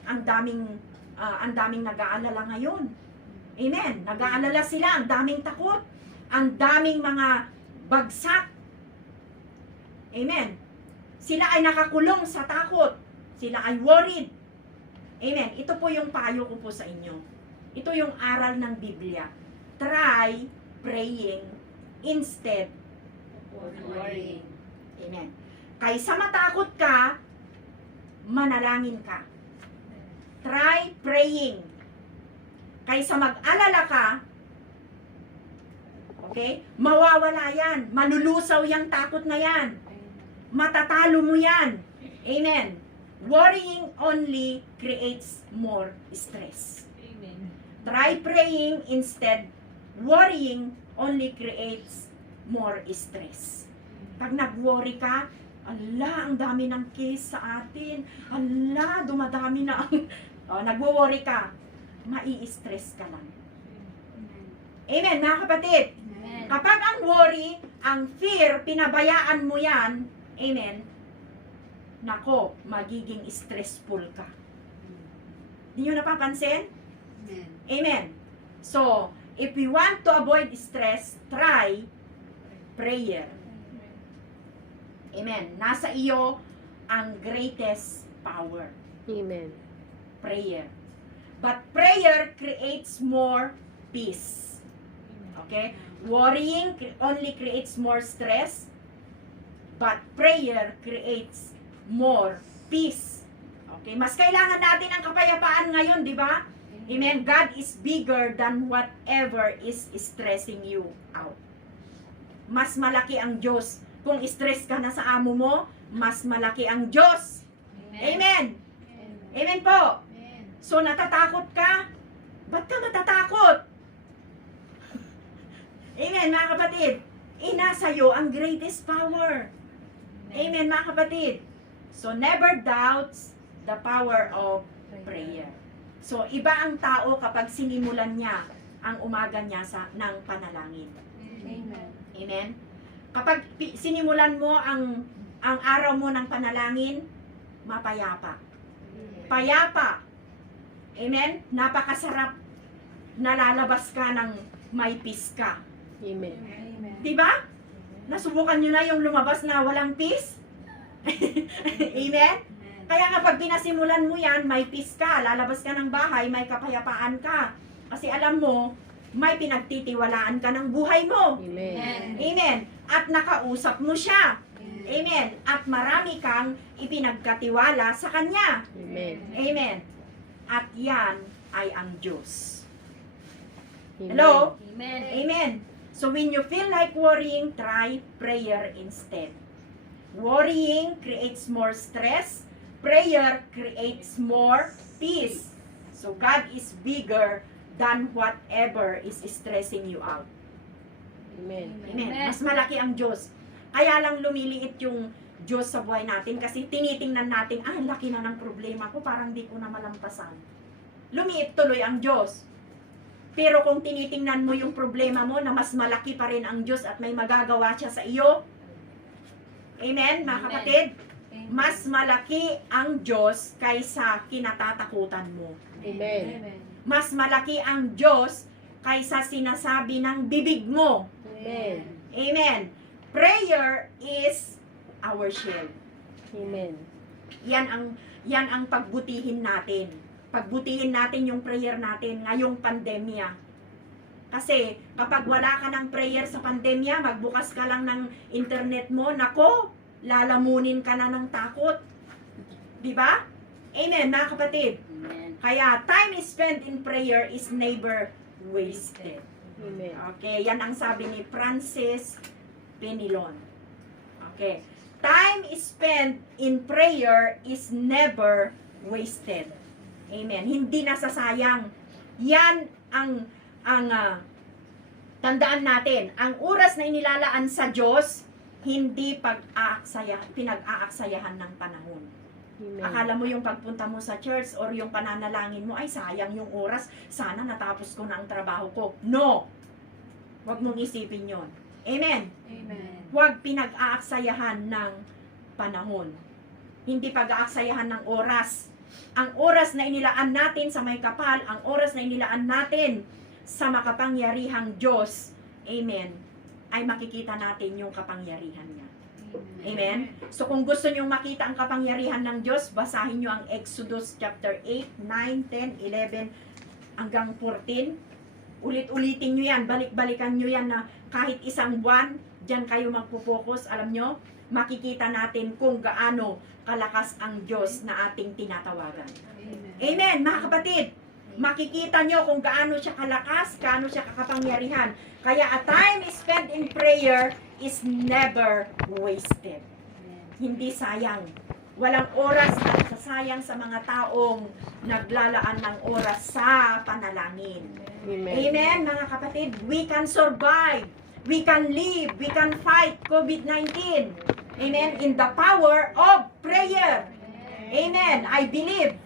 Ang daming nag-aalala ngayon. Amen. Nag-aalala sila, ang daming takot, ang daming mga bagsak. Amen. Sila ay nakakulong sa takot. Sila ay worried. Amen. Ito po yung payo ko po sa inyo. Ito yung aral ng Biblia. Try praying instead of worrying. Amen. Kaysa matakot ka, manalangin ka. Try praying. Kaysa mag-alala ka, okay, mawawala yan. Malulusaw yung takot na yan. Matatalo mo yan. Amen. Worrying only creates more stress. Amen. Try praying instead. Worrying only creates more stress. Pag nag-worry ka, ala, ang dami ng case sa atin. Ala, dumadami na ang... nag-worry ka, mai-stress ka lang. Amen, mga kapatid. Amen. Kapag ang worry, ang fear, pinabayaan mo yan, amen, nako, magiging stressful ka. Di nyo napapansin? Amen. So, if we want to avoid stress, try prayer. Amen. Nasa iyo ang greatest power. Amen. Prayer. But prayer creates more peace. Okay? Worrying only creates more stress, but prayer creates more peace. Okay? Mas kailangan natin ang kapayapaan ngayon, di ba? Amen. God is bigger than whatever is stressing you out. Mas malaki ang Diyos. Kung stress ka na sa amo mo, mas malaki ang Diyos. Amen. Amen po. So natatakot ka? Ba't ka matatakot? Amen mga kapatid. Inasa'yo ang greatest power. Amen mga kapatid. So never doubts the power of prayer. So iba ang tao kapag sinimulan niya ang umaga niya ng panalangin. Amen. Amen. Kapag sinimulan mo ang araw mo ng panalangin, mapayapa. Payapa. Amen. Napakasarap. Nalalabas ka ng may peace ka. Amen. Diba? Nasubukan nyo na yung lumabas na walang peace? Amen? Kaya nga pag pinasimulan mo yan, may peace ka. Lalabas ka ng bahay, may kapayapaan ka. Kasi alam mo, may pinagtitiwalaan ka ng buhay mo. Amen. Amen. At nakausap mo siya. Amen. At marami kang ipinagkatiwala sa Kanya. Amen. Amen. At yan ay ang Diyos. Amen. Hello? Amen. Amen. So when you feel like worrying, try prayer instead. Worrying creates more stress. Prayer creates more peace. So God is bigger than whatever is stressing you out. Amen. Amen. Mas malaki ang Diyos. Kaya lang lumiliit yung Diyos sa buhay natin kasi tinitingnan natin, ang laki na ng problema ko, parang di ko na malampasan. Lumiit tuloy ang Diyos. Pero kung tinitingnan mo yung problema mo na mas malaki pa rin ang Diyos at may magagawa siya sa iyo, amen, mga kapatid, mas malaki ang Diyos kaysa kinatatakutan mo. Amen. Mas malaki ang Diyos kaysa sinasabi ng bibig mo. Amen. Amen. Prayer is our shield. Amen. Yan ang pagbutihin natin. Pagbutihin natin yung prayer natin ngayong pandemya. Kasi kapag wala ka ng prayer sa pandemya, magbukas ka lang ng internet mo, nako, lalamunin ka na ng takot. Di ba? Amen, mga kapatid. Amen. Kaya time spent in prayer is never wasted. Amen. Okay, yan ang sabi ni Francis Penilon. Okay. Time spent in prayer is never wasted. Amen. Hindi nasasayang. Yan ang tandaan natin. Ang oras na inilalaan sa Diyos, hindi pinag-aaksayahan ng panahon. Amen. Akala mo yung pagpunta mo sa church or yung pananalangin mo, ay sayang yung oras, sana natapos ko na ang trabaho ko. No! Huwag mong isipin yon. Amen. Amen. Huwag pinag-aaksayahan ng panahon. Hindi pag-aaksayahan ng oras. Ang oras na inilaan natin sa may kapal, ang oras na inilaan natin sa makapangyarihang Diyos, amen, ay makikita natin yung kapangyarihan niya. Amen? So kung gusto nyo makita ang kapangyarihan ng Diyos, basahin nyo ang Exodus chapter 8, 9, 10, 11, hanggang 14. Ulit-ulitin nyo yan, balik-balikan nyo yan na kahit isang buwan, dyan kayo magpo-focus, alam nyo, makikita natin kung gaano kalakas ang Diyos na ating tinatawagan. Amen, mga kapatid. Makikita nyo kung gaano siya kalakas, gaano siya kakapangyarihan. Kaya a time spent in prayer is never wasted. Hindi sayang. Walang oras na sasayang sa mga taong naglalaan ng oras sa panalangin. Amen. Amen, mga kapatid. We can survive. We can live. We can fight COVID-19. Amen. In the power of prayer. Amen. I believe.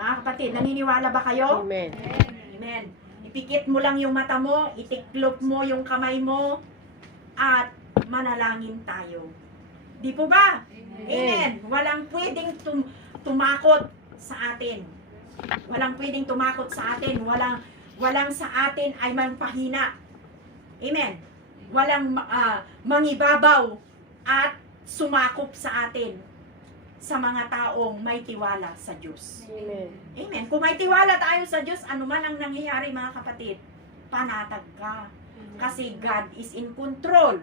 Mga kapatid, naniniwala ba kayo? Amen. Amen. Ipikit mo lang yung mata mo, itiklop mo yung kamay mo, at manalangin tayo. Di po ba? Amen. Walang pwedeng tumakot sa atin. Walang pwedeng tumakot sa atin. Walang sa atin ay magpahina. Amen. Walang mangibabaw at sumakop sa atin sa mga taong may tiwala sa Diyos. Amen. Amen. Kung may tiwala tayo sa Diyos, anuman ang nangyayari mga kapatid, panatag ka. Kasi God is in control.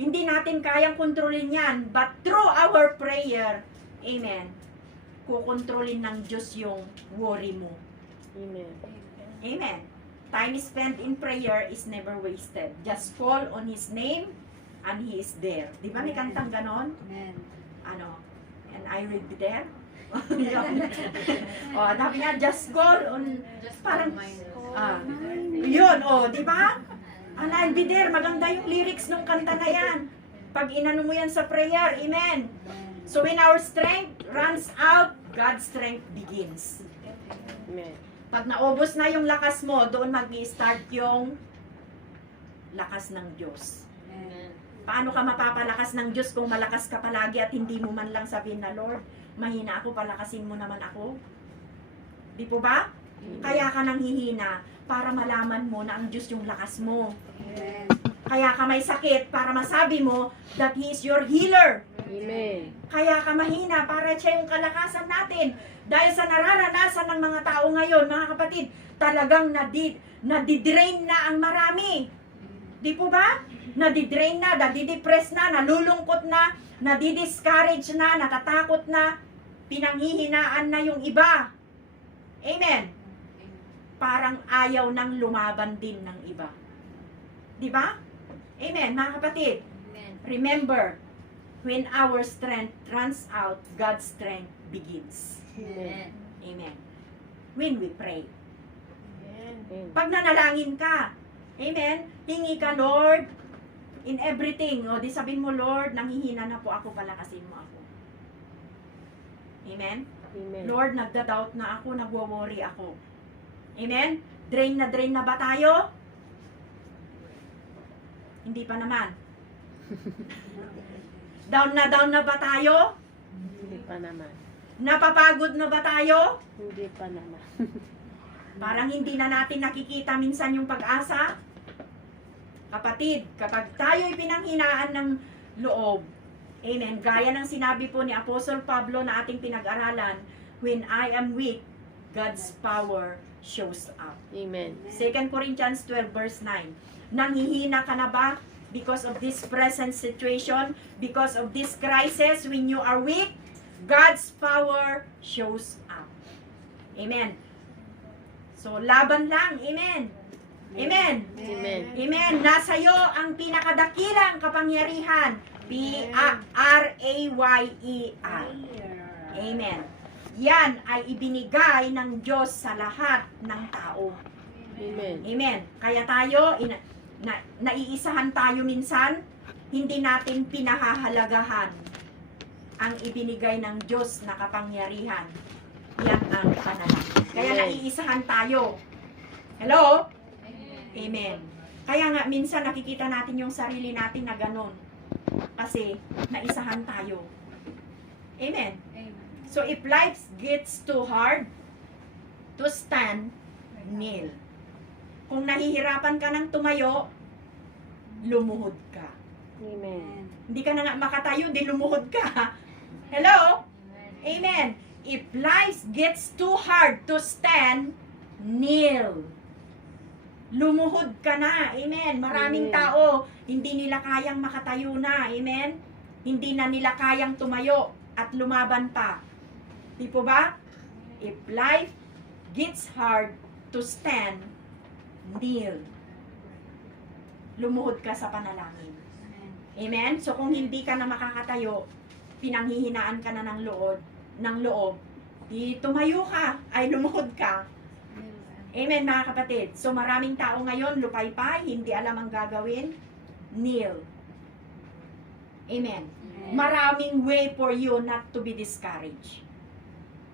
Hindi natin kayang kontrolin yan, but through our prayer, amen, kukontrolin ng Diyos yung worry mo. Amen. Amen. Time spent in prayer is never wasted. Just call on His name and He is there. Di ba may kantang ganon? Amen. Ano? And I will be there. Yun. O, sabi nga, just call on, parang, yun, di ba? And I'll be there. Maganda yung lyrics ng kanta na yan. Pag inano mo yan sa prayer, amen. So when our strength runs out, God's strength begins. Amen. Pag naubos na yung lakas mo, doon mag-i-start yung lakas ng Diyos. Amen. Paano ka mapapalakas ng Diyos kung malakas ka palagi at hindi mo man lang sabihin na, Lord, mahina ako, palakasin mo naman ako? Di po ba? Kaya ka nang hihina para malaman mo na ang Diyos yung lakas mo. Amen. Kaya ka may sakit para masabi mo that He is your healer. Amen. Kaya ka mahina para siya yung kalakasan natin. Dahil sa nararanasan ng mga tao ngayon, mga kapatid, talagang nadidrain na ang marami. Di po ba? Nadidrain na, nadidepress na, nalulungkot na, nadidiscourage na, natatakot na, pinanghihinaan na yung iba. Amen. Parang ayaw nang lumaban din ng iba. Di ba? Amen, mga kapatid. Amen. Remember, when our strength runs out, God's strength begins. Amen. Amen. When we pray. Amen. Pag nanalangin ka, amen, hingi ka, Lord, in everything. O, di sabihin mo, Lord, nanghihina na po ako, palakasin mo ako. Amen? Amen. Lord, nagda-doubt na ako, nagwo-worry ako. Amen? Drain na ba tayo? Hindi pa naman. Down na ba tayo? Hindi pa naman. Napapagod na ba tayo? Hindi pa naman. Parang hindi na natin nakikita minsan yung pag-asa. Kapatid, kapag tayo'y pinanghinaan ng loob, amen, gaya ng sinabi po ni Apostle Pablo na ating pinag-aralan, when I am weak, God's power shows up. Amen. 2 Corinthians 12 verse 9. Nanghihina ka na ba because of this present situation, because of this crisis? When you are weak, God's power shows up. Amen. So, laban lang. Amen. Amen. Amen. Amen. Nasa iyo ang pinakadakilang kapangyarihan. P-A-R-A-Y-E-I. Amen. Yan ay ibinigay ng Diyos sa lahat ng tao. Amen. Amen. Kaya tayo, naiisahan tayo minsan, hindi natin pinahahalagahan ang ibinigay ng Diyos na kapangyarihan. Yan ang panalangin. Kaya Amen. naiisahan tayo. Hello? Amen. Kaya nga, minsan nakikita natin yung sarili natin na ganon. Kasi, naisahan tayo. Amen. Amen. So, if life gets too hard to stand, kneel. Kung nahihirapan ka ng tumayo, lumuhod ka. Amen. Hindi ka na nga makatayo, di lumuhod ka. Hello? Amen. If life gets too hard to stand, kneel. Lumuhod ka na. Amen. Maraming Amen. tao, hindi nila kayang makatayo na. Amen. Hindi na nila kayang tumayo at lumaban pa. Di po ba? If life gets hard to stand, kneel. Lumuhod ka sa panalangin. Amen? So kung hindi ka na makakatayo, pinanghihinaan ka na ng loob, di tumayo ka, ay lumuhod ka. Amen, mga kapatid. So maraming tao ngayon, lupaypay, hindi alam ang gagawin, kneel. Amen. Maraming way for you not to be discouraged.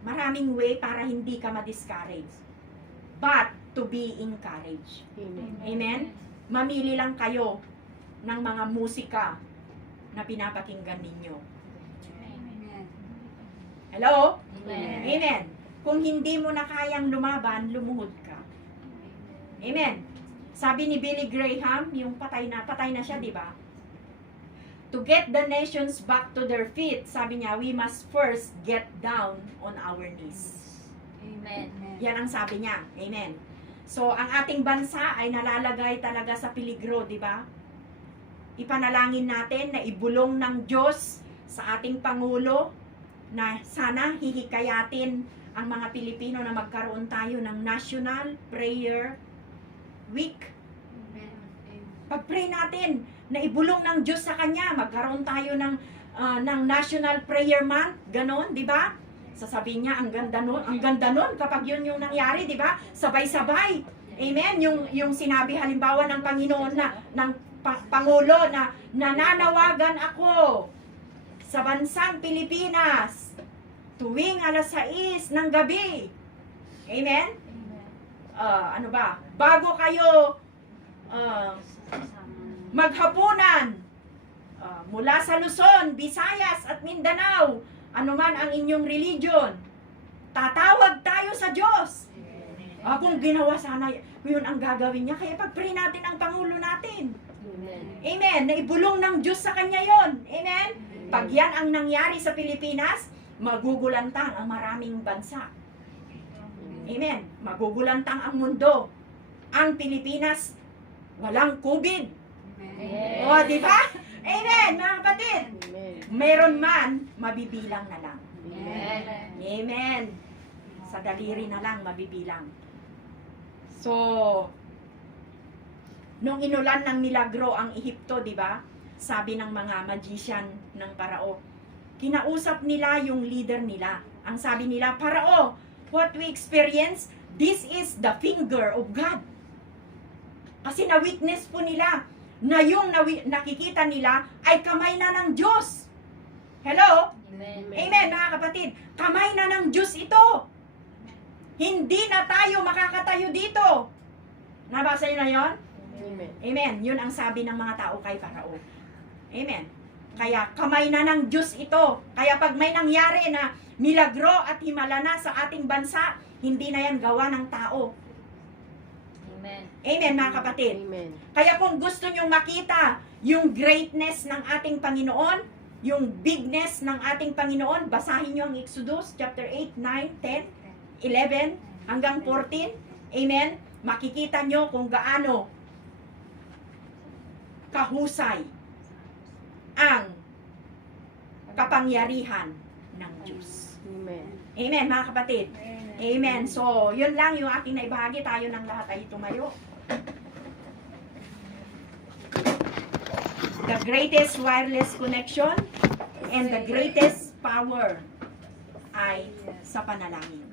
Maraming way para hindi ka ma-discourage. But to be encouraged. Amen. Amen? Mamili lang kayo ng mga musika na pinapakinggan ninyo. Hello? Amen. Amen. Kung hindi mo na kayang lumaban, lumuhod ka. Amen. Sabi ni Billy Graham, yung patay na siya, di ba? To get the nations back to their feet, sabi niya, we must first get down on our knees. Amen. Yan ang sabi niya. Amen. So, ang ating bansa ay nalalagay talaga sa peligro, di ba? Ipanalangin natin na ibulong ng Diyos sa ating Pangulo na sana hihikayatin ang mga Pilipino na magkaroon tayo ng National Prayer Week. Pag-pray natin na ibulong ng Diyos sa Kanya, magkaroon tayo ng National Prayer Month, ganon, di ba? Sasabihin niya, ang ganda nun kapag yun yung nangyari, di ba? Sabay-sabay. Amen? Yung sinabi halimbawa ng Panginoon ng Pangulo na nananawagan ako sa bansang Pilipinas tuwing alas 6 ng gabi. Amen? Ano ba? Bago kayo maghapunan mula sa Luzon, Visayas at Mindanao, anuman ang inyong religion, tatawag tayo sa Diyos. Kung ginawa sana, yun ang gagawin niya. Kaya pag-pray natin ang Pangulo natin. Amen. Naibulong ng Diyos sa kanya yon. Amen. Pag yan ang nangyari sa Pilipinas, magugulantang ang maraming bansa. Amen. Magugulantang ang mundo. Ang Pilipinas, walang COVID. O, di ba? Amen, mga kapatid. Meron man, mabibilang na lang. Amen. Sa daliri na lang, mabibilang. So, nung inulan ng milagro ang Ehipto, di ba? Sabi ng mga magician ng Parao, kinausap nila yung leader nila. Ang sabi nila, Parao, what we experience, this is the finger of God. Kasi na-witness po nila na yung nakikita nila ay kamay na ng Diyos. Hello? Amen, mga kapatid. Kamay na ng Diyos ito. Hindi na tayo makakatayo dito. Nabasa niyo na yon? Amen. Yun ang sabi ng mga tao kay Parao. Amen. Kaya kamay na ng Diyos ito. Kaya pag may nangyari na milagro at himala na sa ating bansa, hindi na yan gawa ng tao. Amen, mga kapatid. Amen. Kaya kung gusto nyong makita yung greatness ng ating Panginoon, yung bigness ng ating Panginoon, basahin nyo ang Exodus chapter 8, 9, 10, 11, hanggang 14. Amen. Makikita nyo kung gaano kahusay ang kapangyarihan ng Diyos. Amen. Amen, mga kapatid. Amen. So, yun lang yung aking naibahagi. Tayo ng lahat ay tumayo. The greatest wireless connection and the greatest power ay sa panalangin.